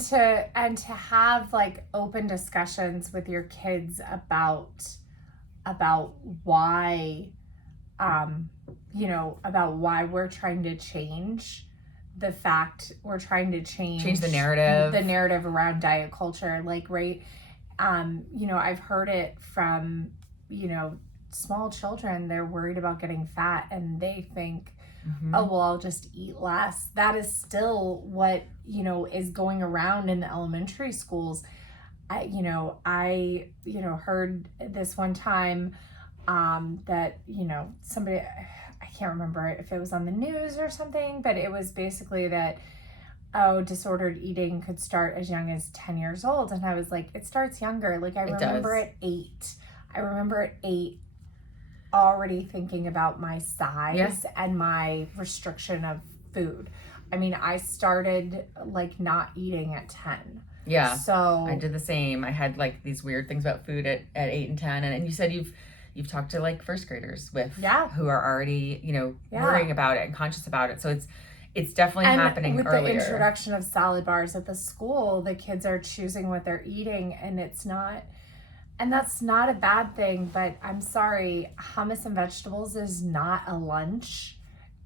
to have like open discussions with your kids about why, about why we're trying to change. The fact we're trying to change the narrative around diet culture, like, right. I've heard it from, small children. They're worried about getting fat and they think, oh, well, I'll just eat less. That is still what, is going around in the elementary schools. I heard this one time, that, somebody, I can't remember if it was on the news or something, but it was basically that, disordered eating could start as young as 10 years old. And I was like, it starts younger. Like, I remember at 8. I remember at 8 already thinking about my size and my restriction of food. I mean, I started like not eating at 10. Yeah. So I did the same. I had like these weird things about food at 8 and 10. And you said you've talked to like first graders with who are already, worrying about it and conscious about it. So it's definitely happening with earlier. The introduction of salad bars at the school, the kids are choosing what they're eating, and that's not a bad thing, but I'm sorry, hummus and vegetables is not a lunch,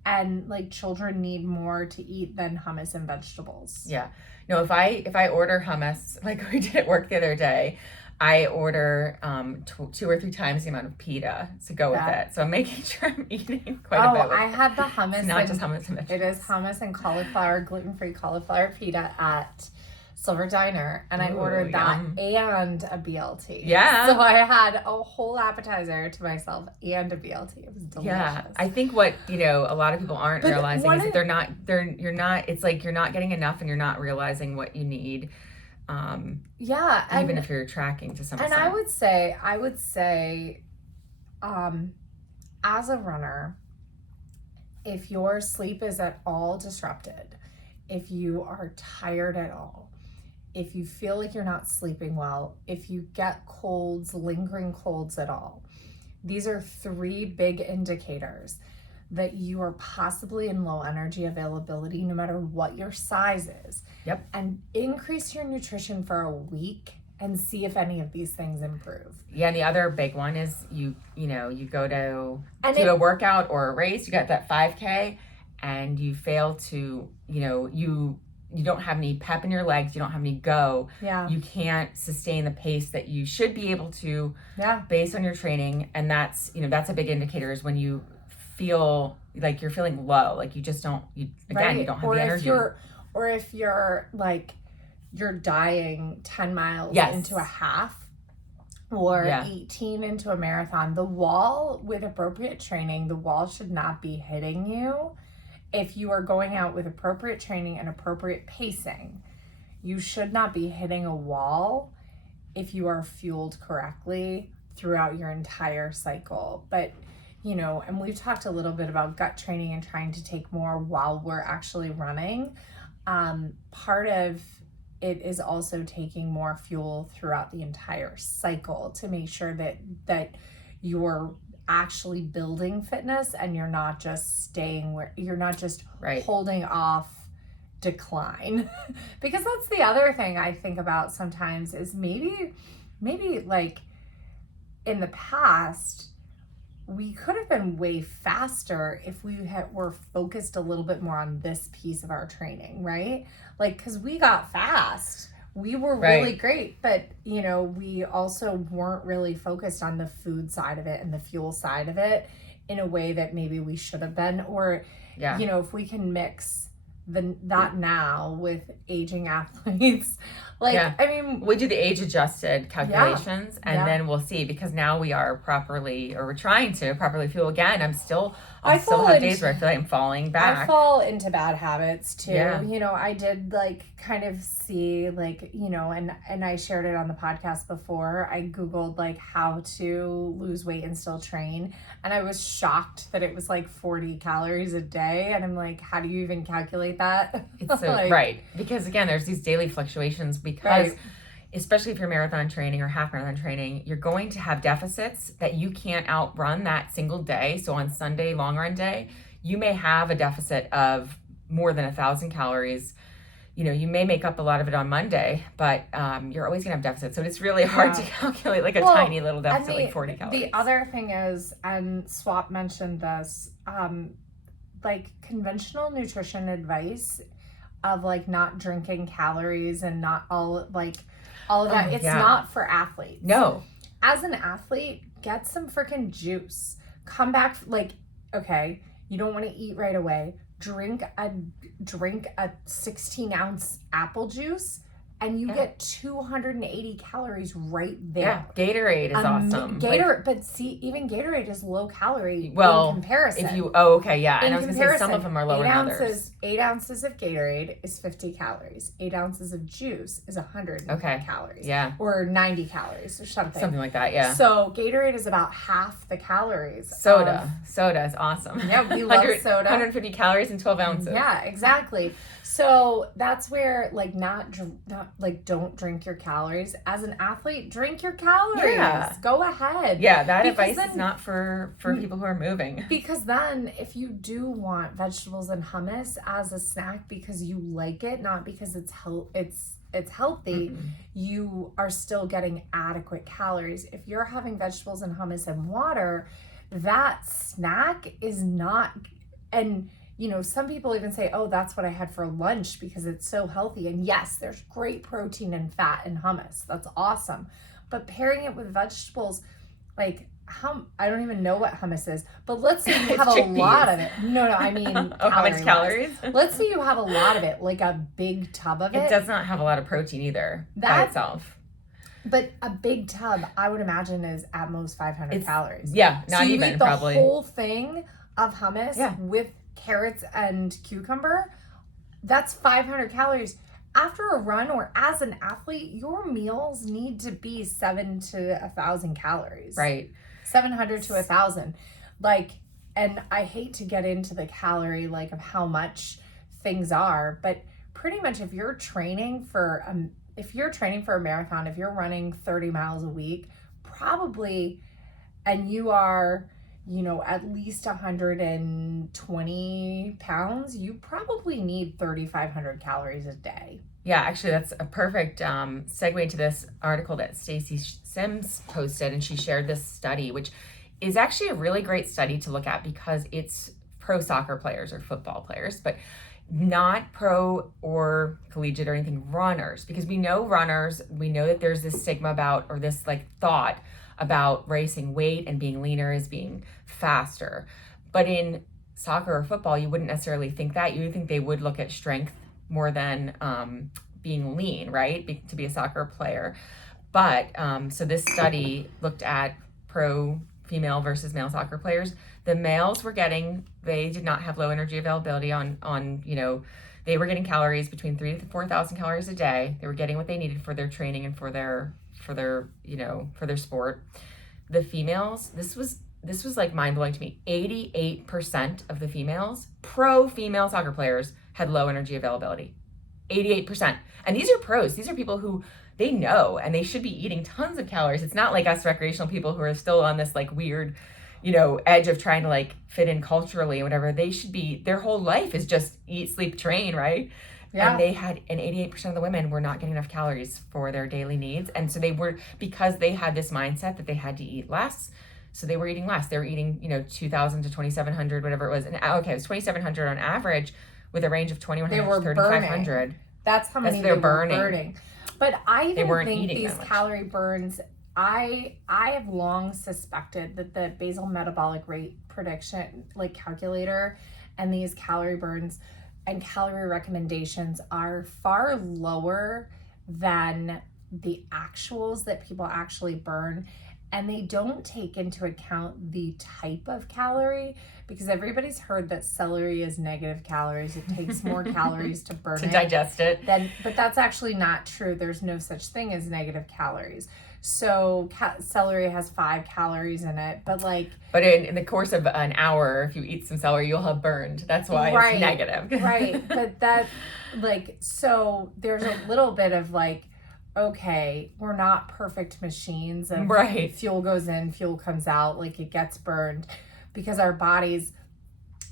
and like children need more to eat than hummus and vegetables. Yeah. No, if I order hummus, like we did at work the other day, I order 2 or 3 times the amount of pita to go with it. So I'm making sure I'm eating quite a bit. I had the hummus. It's not just hummus and vegetables. It is hummus and cauliflower, gluten-free cauliflower pita at Silver Diner. And I ordered that and a BLT. Yeah. So I had a whole appetizer to myself and a BLT. It was delicious. Yeah. I think what, a lot of people aren't realizing is that you're not, it's like you're not getting enough and you're not realizing what you need. Even if you're tracking to some extent. And I would say, as a runner, If your sleep is at all disrupted, if you are tired at all, if you feel like you're not sleeping well, if you get colds, lingering colds at all, these are 3 big indicators that you are possibly in low energy availability no matter what your size is. Yep. And increase your nutrition for a week and see if any of these things improve. Yeah, and the other big one is you go to a workout or a race, you got that 5K and you fail to, you don't have any pep in your legs, you don't have any go. Yeah. You can't sustain the pace that you should be able to based on your training. And that's a big indicator is when you feel like you're feeling low, like you just don't, you don't have the energy. Or if you're like, you're dying 10 miles into a half or 18 into a marathon, the wall with appropriate training, the wall should not be hitting you. If you are going out with appropriate training and appropriate pacing, you should not be hitting a wall if you are fueled correctly throughout your entire cycle. But, and we've talked a little bit about gut training and trying to take more while we're actually running. Part of it is also taking more fuel throughout the entire cycle to make sure that you're actually building fitness and you're not just staying where you're not just holding off decline. Because that's the other thing I think about sometimes is maybe like in the past we could have been way faster if we were focused a little bit more on this piece of our training, right? Like, because we got fast. We were really great, but, we also weren't really focused on the food side of it and the fuel side of it in a way that maybe we should have been. Or, if we can mix that now with aging athletes, I mean, we do the age adjusted calculations and then we'll see, because now we are we're trying to properly fuel again. I still have days where I feel like I'm falling back. I fall into bad habits too. Yeah. I did kind of see and I shared it on the podcast before. I Googled how to lose weight and still train. And I was shocked that it was 40 calories a day. And I'm like, how do you even calculate that? It's so, because again, there's these daily fluctuations because especially if you're marathon training or half marathon training, you're going to have deficits that you can't outrun that single day. So on Sunday, long run day, you may have a deficit of more than 1,000 calories. You may make up a lot of it on Monday, but you're always gonna have deficits. So it's really hard to calculate a tiny little deficit, like 40 calories. The other thing is, and Swap mentioned this, conventional nutrition advice of not drinking calories and not all of that. It's not for athletes. No. As an athlete, get some freaking juice. Come back, okay, you don't want to eat right away. Drink a 16-ounce apple juice and you get 280 calories right there. Yeah, Gatorade is awesome. But see, even Gatorade is low calorie in comparison. And I was going to say some of them are lower than others. 8 ounces of Gatorade is 50 calories. 8 ounces of juice is 100 calories. Yeah. Or 90 calories or something. Something like that, yeah. So Gatorade is about half the calories. Soda is awesome. Yeah, we love soda. 150 calories and 12 ounces. Yeah, exactly. So that's where don't drink your calories. As an athlete, drink your calories. Yeah. Go ahead. Yeah, that advice is not for people who are moving. Because then if you do want vegetables and hummus as a snack because you like it, not because it's healthy, you are still getting adequate calories. If you're having vegetables and hummus and water, that snack is not, and some people even say, oh, that's what I had for lunch because it's so healthy. And yes, there's great protein and fat in hummus. That's awesome. But pairing it with vegetables, I don't even know what hummus is, but let's say you have a lot of it. No, I mean, how much calories? Let's say you have a lot of it, like a big tub of it. It does not have a lot of protein either by itself. But a big tub, I would imagine, is at most 500 calories. Yeah, not even probably. The whole thing of hummus with carrots and cucumber, that's 500 calories. After a run or as an athlete, your meals need to be 700 to 1,000 calories. Right. 700 to 1,000. and I hate to get into the calorie, like of how much things are, but pretty much if you're training for a marathon, if you're running 30 miles a week, probably, and you are, at least 120 pounds, you probably need 3,500 calories a day. Yeah, actually, that's a perfect segue into this article that Stacy Sims posted, and she shared this study, which is actually a really great study to look at because it's pro soccer players or football players, but not pro or collegiate or anything runners, because we know runners, we know that there's this stigma about, or this like thought about racing weight and being leaner as being faster. But in soccer or football, you wouldn't necessarily think that. You would think they would look at strength more than being lean, right? To be a soccer player. But so this study looked at pro female versus male soccer players. The males they did not have low energy availability on they were getting calories between 3,000 to 4,000 calories a day. They were getting what they needed for their training and for their sport. The females, this was like mind blowing to me. 88% of the females, pro female soccer players, had low energy availability. 88%. And these are pros. These are people who they know and they should be eating tons of calories. It's not like us recreational people who are still on this like weird, edge of trying to like fit in culturally or whatever. They should be, their whole life is just eat, sleep, train, right? Yeah. And 88% of the women were not getting enough calories for their daily needs. And so because they had this mindset that they had to eat less, so they were eating less. They were eating, 2,000 to 2,700, whatever it was. And okay, it was 2,700 on average with a a range of 2,100 to 3,500. That's how many they were burning. But I even think these calorie burns, I have long suspected that the basal metabolic rate prediction, like calculator, and these calorie burns and calorie recommendations are far lower than the actuals that people actually burn. And they don't take into account the type of calorie, because everybody's heard that celery is negative calories. It takes more calories to burn to digest it. But that's actually not true. There's no such thing as negative calories. So celery has 5 calories in it, but in the course of an hour, if you eat some celery, you'll have burned. That's why it's negative. Right. But that, so there's a little bit of okay, we're not perfect machines. And right. Fuel goes in, fuel comes out, it gets burned, because our bodies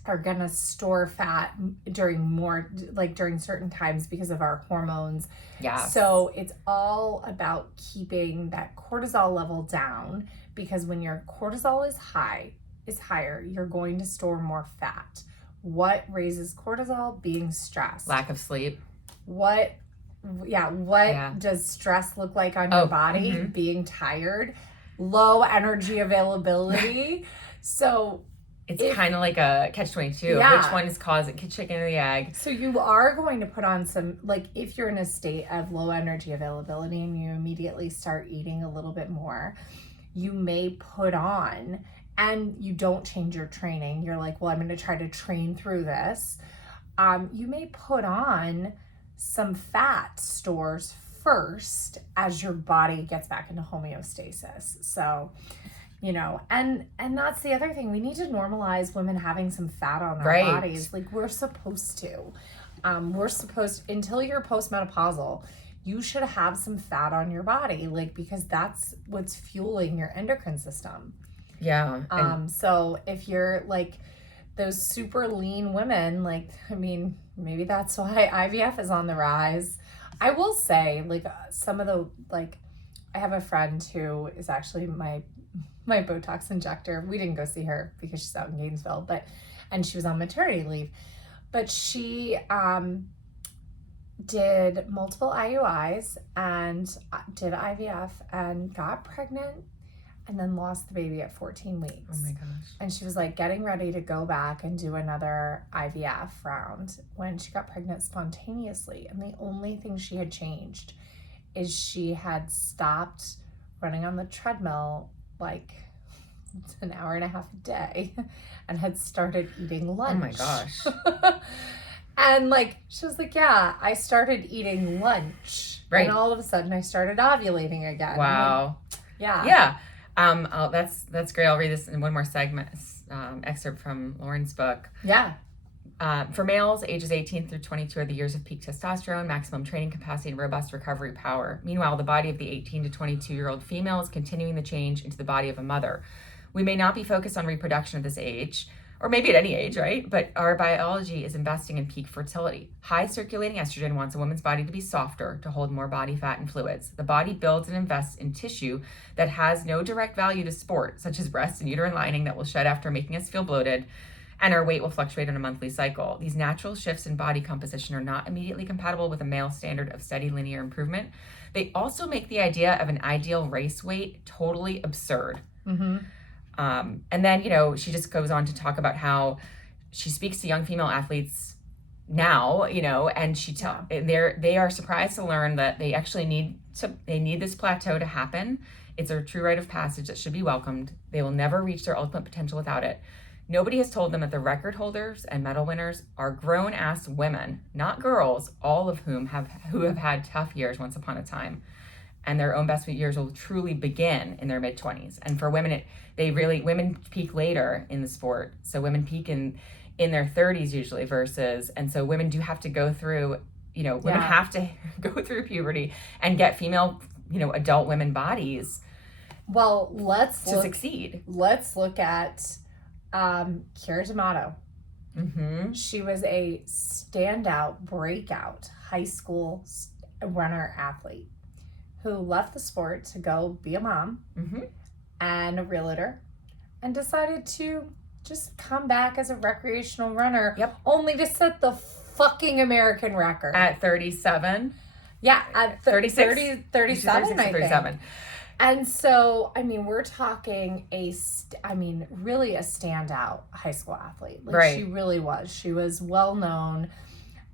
are gonna store fat during certain times because of our hormones. Yeah. So it's all about keeping that cortisol level down, because when your cortisol is higher, you're going to store more fat. What raises cortisol? Being stressed. Lack of sleep. What does stress look like on your body? Mm-hmm. Being tired, low energy availability. So it's kind of like a catch-22. Yeah. Which one is causing chicken or the egg? So you are going to put on some, if you're in a state of low energy availability and you immediately start eating a little bit more, you may put on, and you don't change your training. You're like, well, I'm going to try to train through this. You may put on some fat stores first as your body gets back into homeostasis. So, and that's the other thing. We need to normalize women having some fat on their bodies. We're supposed to. Until you're postmenopausal, you should have some fat on your body, because that's what's fueling your endocrine system. Yeah. So if you're those super lean women, maybe that's why IVF is on the rise. I will say, some of the, I have a friend who is actually my Botox injector. We didn't go see her because she's out in Gainesville, and she was on maternity leave. But she did multiple IUIs and did IVF and got pregnant, and then lost the baby at 14 weeks. Oh my gosh. And she was getting ready to go back and do another IVF round when she got pregnant spontaneously. And the only thing she had changed is she had stopped running on the treadmill an hour and a half a day and had started eating lunch. Oh my gosh. And she was yeah, I started eating lunch. Right. And all of a sudden I started ovulating again. Wow. Yeah. Yeah. That's great. I'll read this in one more segment, excerpt from Lauren's book. Yeah. For males, ages 18 through 22 are the years of peak testosterone, maximum training capacity, and robust recovery power. Meanwhile, the body of the 18 to 22-year-old female is continuing the change into the body of a mother. We may not be focused on reproduction at this age, or maybe at any age, right? But our biology is investing in peak fertility. High circulating estrogen wants a woman's body to be softer, to hold more body fat and fluids. The body builds and invests in tissue that has no direct value to sport, such as breast and uterine lining that will shed after making us feel bloated, and our weight will fluctuate on a monthly cycle. These natural shifts in body composition are not immediately compatible with a male standard of steady linear improvement. They also make the idea of an ideal race weight totally absurd. Mm-hmm. And then, she just goes on to talk about how she speaks to young female athletes now, and they are surprised to learn that they actually need this plateau to happen. It's a true rite of passage that should be welcomed. They will never reach their ultimate potential without it. Nobody has told them that the record holders and medal winners are grown-ass women, not girls, all of whom have had tough years once upon a time. And their own best years will truly begin in their mid-20s. And for women, women peak later in the sport. So women peak in their 30s usually and so women do have to go through, women have to go through puberty and get female, adult women bodies. Well, let's succeed. Let's look at Keira D'Amato. Mm-hmm. She was a standout, breakout high school runner athlete who left the sport to go be a mom mm-hmm. and a realtor and decided to just come back as a recreational runner. Yep. Only to set the fucking American record. At 37? Yeah, at 36? 37, I think. 37. And so, we're talking really a standout high school athlete. Right. She really was. She was well known,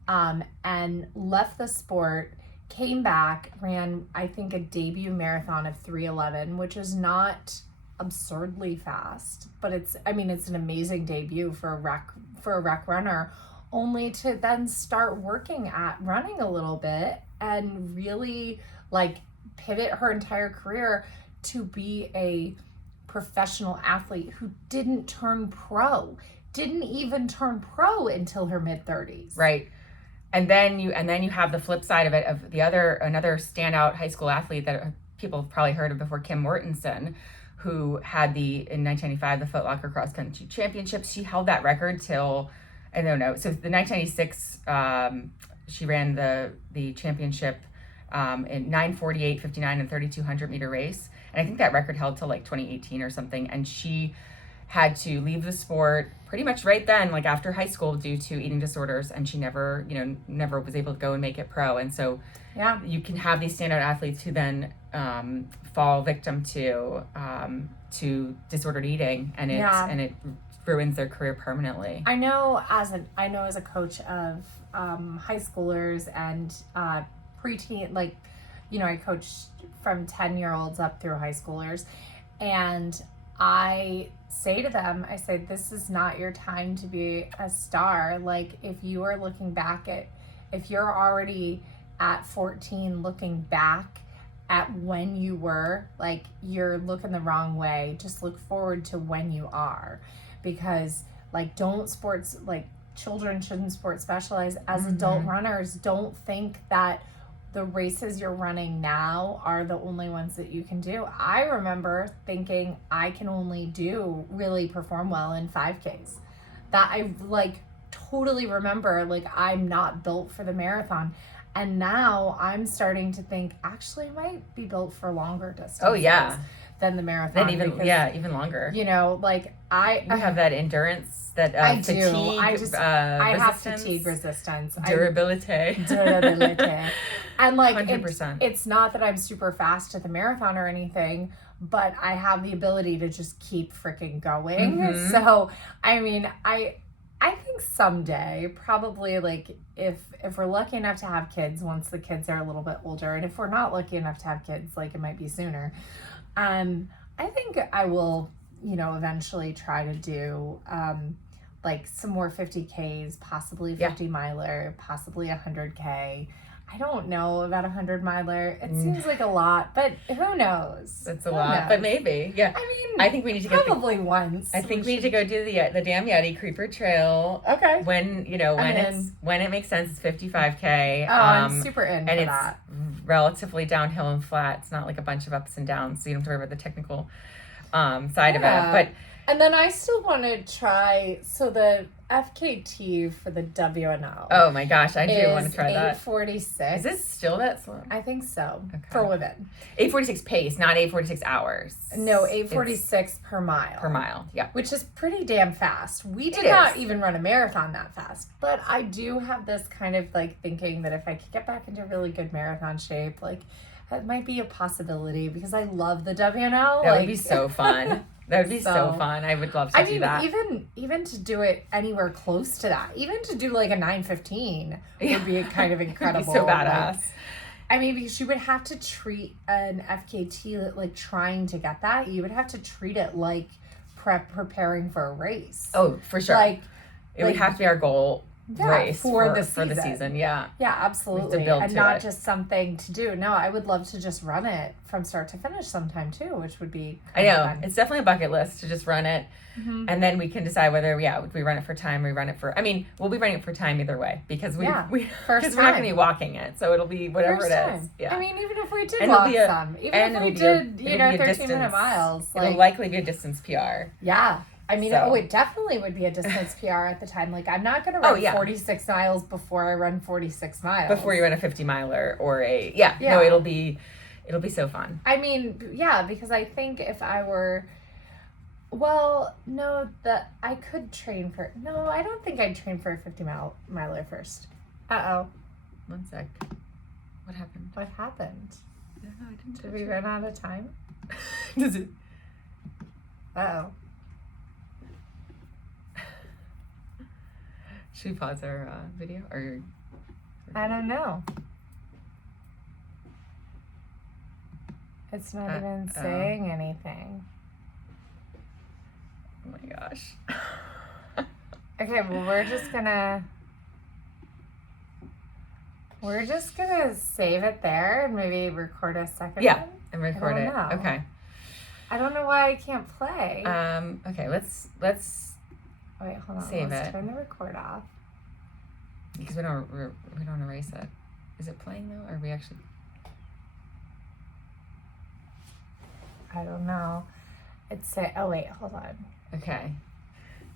and left the sport, came back, ran, I think, a debut marathon of 3:11, which is not absurdly fast, but it's an amazing debut for a rec runner, only to then start working at running a little bit and really pivot her entire career to be a professional athlete who didn't even turn pro until her mid-30s. Right. And then you have the flip side of it, of another standout high school athlete that people have probably heard of before, Kim Mortensen, who had in 1995 the Foot Locker Cross Country Championships. She held that record till, I don't know, so the 1996 she ran the championship in 9:48, 59, and 3,200 meter race, and I think that record held till 2018 or something. And she had to leave the sport pretty much right then, after high school, due to eating disorders, and she never was able to go and make it pro. And so, yeah, you can have these standout athletes who then fall victim to disordered eating, and it ruins their career permanently. I know as a coach of high schoolers and preteen, I coached from 10-year-olds up through high schoolers, and I say to them, this is not your time to be a star. If you are looking back if you're already at 14 looking back at when you were, you're looking the wrong way. Just look forward to when you are, because children shouldn't sport specialize. As mm-hmm. adult runners, don't think that the races you're running now are the only ones that you can do. I remember thinking I can only really perform well in 5Ks. That I totally remember, I'm not built for the marathon. And now I'm starting to think, actually, I might be built for longer distances. Oh, yeah. Than the marathon. Even longer. You have that endurance, that I fatigue. I have fatigue resistance. Durability. And 100%. It's not that I'm super fast at the marathon or anything, but I have the ability to just keep freaking going. Mm-hmm. So, I think someday, probably if we're lucky enough to have kids, once the kids are a little bit older, and if we're not lucky enough to have kids, it might be sooner. I think I will, eventually try to do like some more 50Ks, possibly Yeah. 50 miler, possibly 100K. I don't know about 100 miler. It seems like a lot, but who knows? It's a Who lot, knows? but maybe. Yeah. I mean, I think we need to get probably once. I think we need to go do the Damn Yeti Creeper Trail Okay. when when it makes sense. It's 55K. Oh, I'm super in for and it's that. relatively downhill and flat. It's not like a bunch of ups and downs, so you don't have to worry about the technical side of it. But and then I still want to try. So the FKT for the WNL. oh my gosh, I do want to is try that. 8:46. Is it still that slow? I think so. Okay. For women. 8:46 pace, not 8:46 hours. No, 8:46 per mile. Per mile, yeah. Which is pretty damn fast. We did It not is. even run a marathon that fast. But I do have this kind of like thinking that if I could get back into really good marathon shape, like that might be a possibility because I love the WNL. That like, would be so fun. That would be so fun. I would love to do that. even to do it anywhere close to that, even to do like a 9:15 would be kind of incredible. It'd be so badass. Like, I mean, because you would have to treat an FKT like trying to get that. You would have to treat it like preparing for a race. Oh, for sure. Like it would have to be our goal race for the season. Yeah. Yeah, absolutely. build And to not it. just something to do. No, I would love to just run it from start to finish sometime too, which would be I kind of know. fun. It's definitely a bucket list to just run it. Mhm. And then we can decide whether, we run it for time, we run it for, we'll be running it for time either way because we're not First going to time. be walking it. So it'll be whatever First it is. time. Yeah. I mean, even if we did And it'll walk be a- some, even and if we it'll be a- did, it'll be a 13-minute miles. It'll Like, likely be a distance PR. yeah. I mean, So. it definitely would be a distance PR at the time. Like, I'm not going to run 46 miles before I run 46 miles. Before you run a 50 miler or a, Yeah. no, it'll be so fun. I mean, yeah, because I think if I were, well, no, I could train for, no, I don't think I'd train for a 50-miler first. Uh-oh. 1 sec. What happened? What happened? I don't know, I didn't Did we run out of time? Does it? Uh-oh. Should we pause our video? Or I don't know. It's not even saying anything. Oh my gosh. Okay, well, we're just gonna save it there and maybe record a second Yeah. one. And record I it. don't know. Okay. I don't know why I can't play. Okay, let's Wait, hold on. save Let's it. turn the record off. because we don't erase it. Is it playing though? Or are we actually? I don't know. Oh wait, hold on. Okay.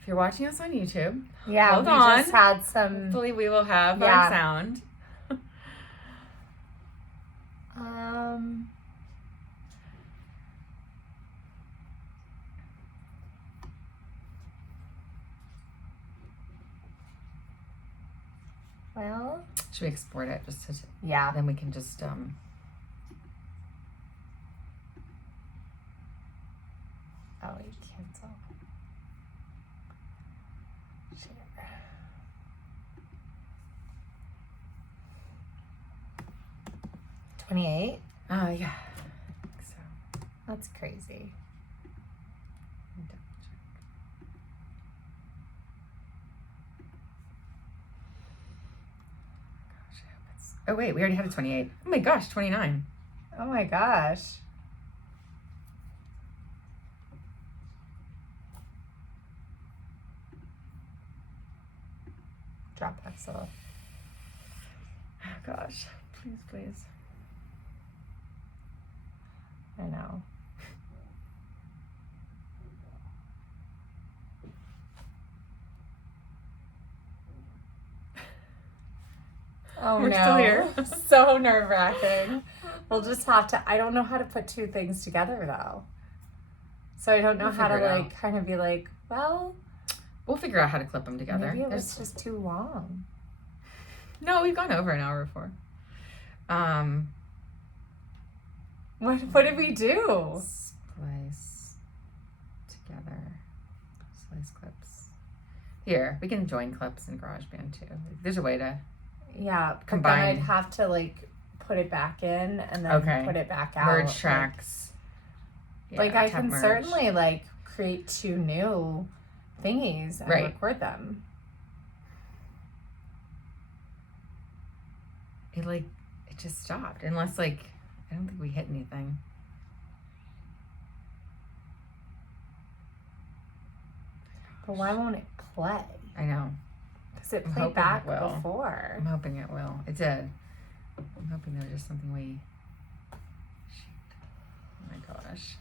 If you're watching us on YouTube, Yeah, Hold we on. just had some. hopefully we will have Yeah. our sound. Well, Should we export it just to? yeah. Then we can just Oh wait, cancel. Share. 28? yeah. I think so. That's crazy. Let me double check. Gosh, I hope it's. Oh wait, we already had a 28. Oh my gosh, 29. Oh my gosh. Drop Pixel. Oh gosh, please. I know. Oh We're no. still here. So nerve wracking. We'll just have to, I don't know how to put two things together though. So I don't know We'll how to figure it like kind of be like, well, We'll figure out how to clip them together. maybe it There's- was just too long. No, we've gone over an hour before. What did we do? Splice together. Slice clips. Here, we can join clips in GarageBand too. There's a way to. Yeah, but Combine. then I'd have to like put it back in and then Okay. put it back out. Merge tracks. Like Yeah, I tap can merge. certainly like create two new thingies and Right. record them. It just stopped. Unless I don't think we hit anything. But why won't it play? I know. Because it I'm played hoping back it will. before. I'm hoping it will. It did. I'm hoping there was just something we. Shoot. Oh my gosh.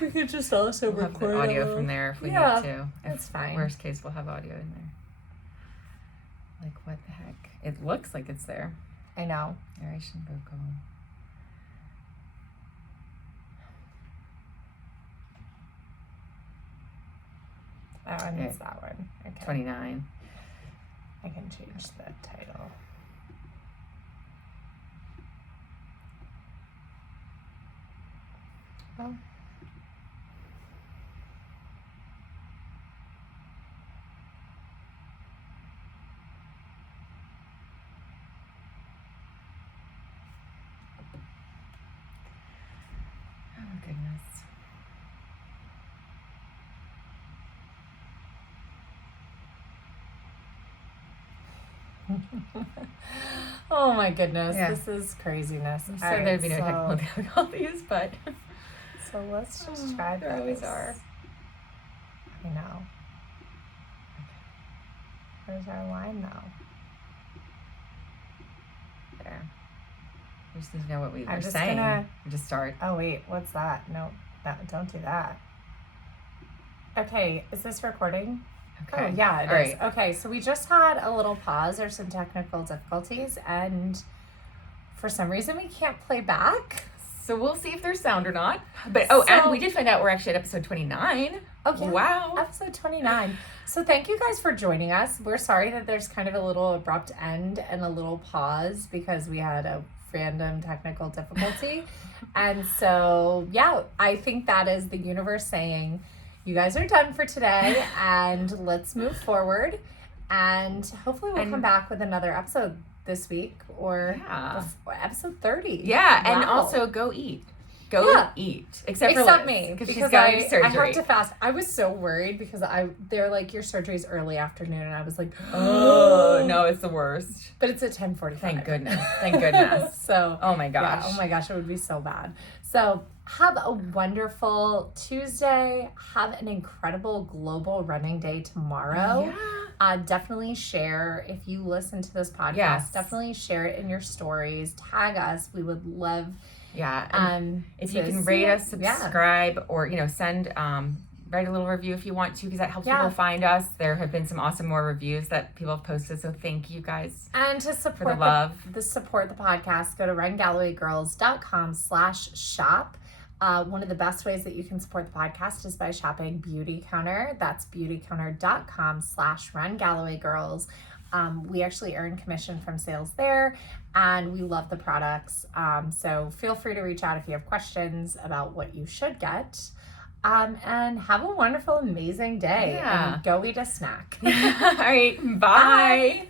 We could just also We'll have the audio from there if we Yeah, need to. that's fine. Worst case, we'll have audio in there. What the heck? It looks like it's there. I know. Narration vocal. Oh, I missed Okay. that one. Okay. 29. I can change the title. Well. Oh goodness. Oh my goodness, Yeah. this is craziness. So All right, there'd be no technical difficulties, but So let's just try there always this. are. I know. Where's our line now? There. We just need to know what we I'm were just saying. gonna- Just start. Oh wait, what's that? No, don't do that. Okay, is this recording? Okay. Oh yeah, it All is. right. Okay, so we just had a little pause or some technical difficulties, and for some reason we can't play back. So we'll see if there's sound or not. But and So- we did find out we're actually at episode 29. Oh yeah. Wow. Episode 29. So thank you guys for joining us. We're sorry that there's kind of a little abrupt end and a little pause because we had a random technical difficulty. And so, yeah, I think that is the universe saying, you guys are done for today and let's move forward. And hopefully we'll come back with another episode this week or Yeah. episode 30. Yeah, and Wow. also go eat. Go eat. Except for Liz, me because she's because got I surgery. have to fast. I was so worried because they're like, your surgery's early afternoon, and I was like, Oh no, it's the worst. but it's at 10:45. Thank goodness. Thank goodness. So Oh my gosh. yeah, oh my gosh, it would be so bad. So have a wonderful Tuesday. Have an incredible global running day tomorrow. Yeah. Definitely share if you listen to this podcast. Yes. Definitely share it in your stories. Tag us. We would love. Yeah. And if you to can see rate it. us, Yeah. subscribe, or send write a little review if you want to, because that helps Yeah. people find us. There have been some awesome more reviews that people have posted, so thank you guys And to for support the love. support the podcast, go to RunGallowayGirls.com/shop. One of the best ways that you can support the podcast is by shopping Beauty Counter. That's beautycounter.com/RunGallowayGirls. We actually earn commission from sales there, and we love the products. So feel free to reach out if you have questions about what you should get. And have a wonderful, amazing day. Yeah. And go eat a snack. All right. Bye.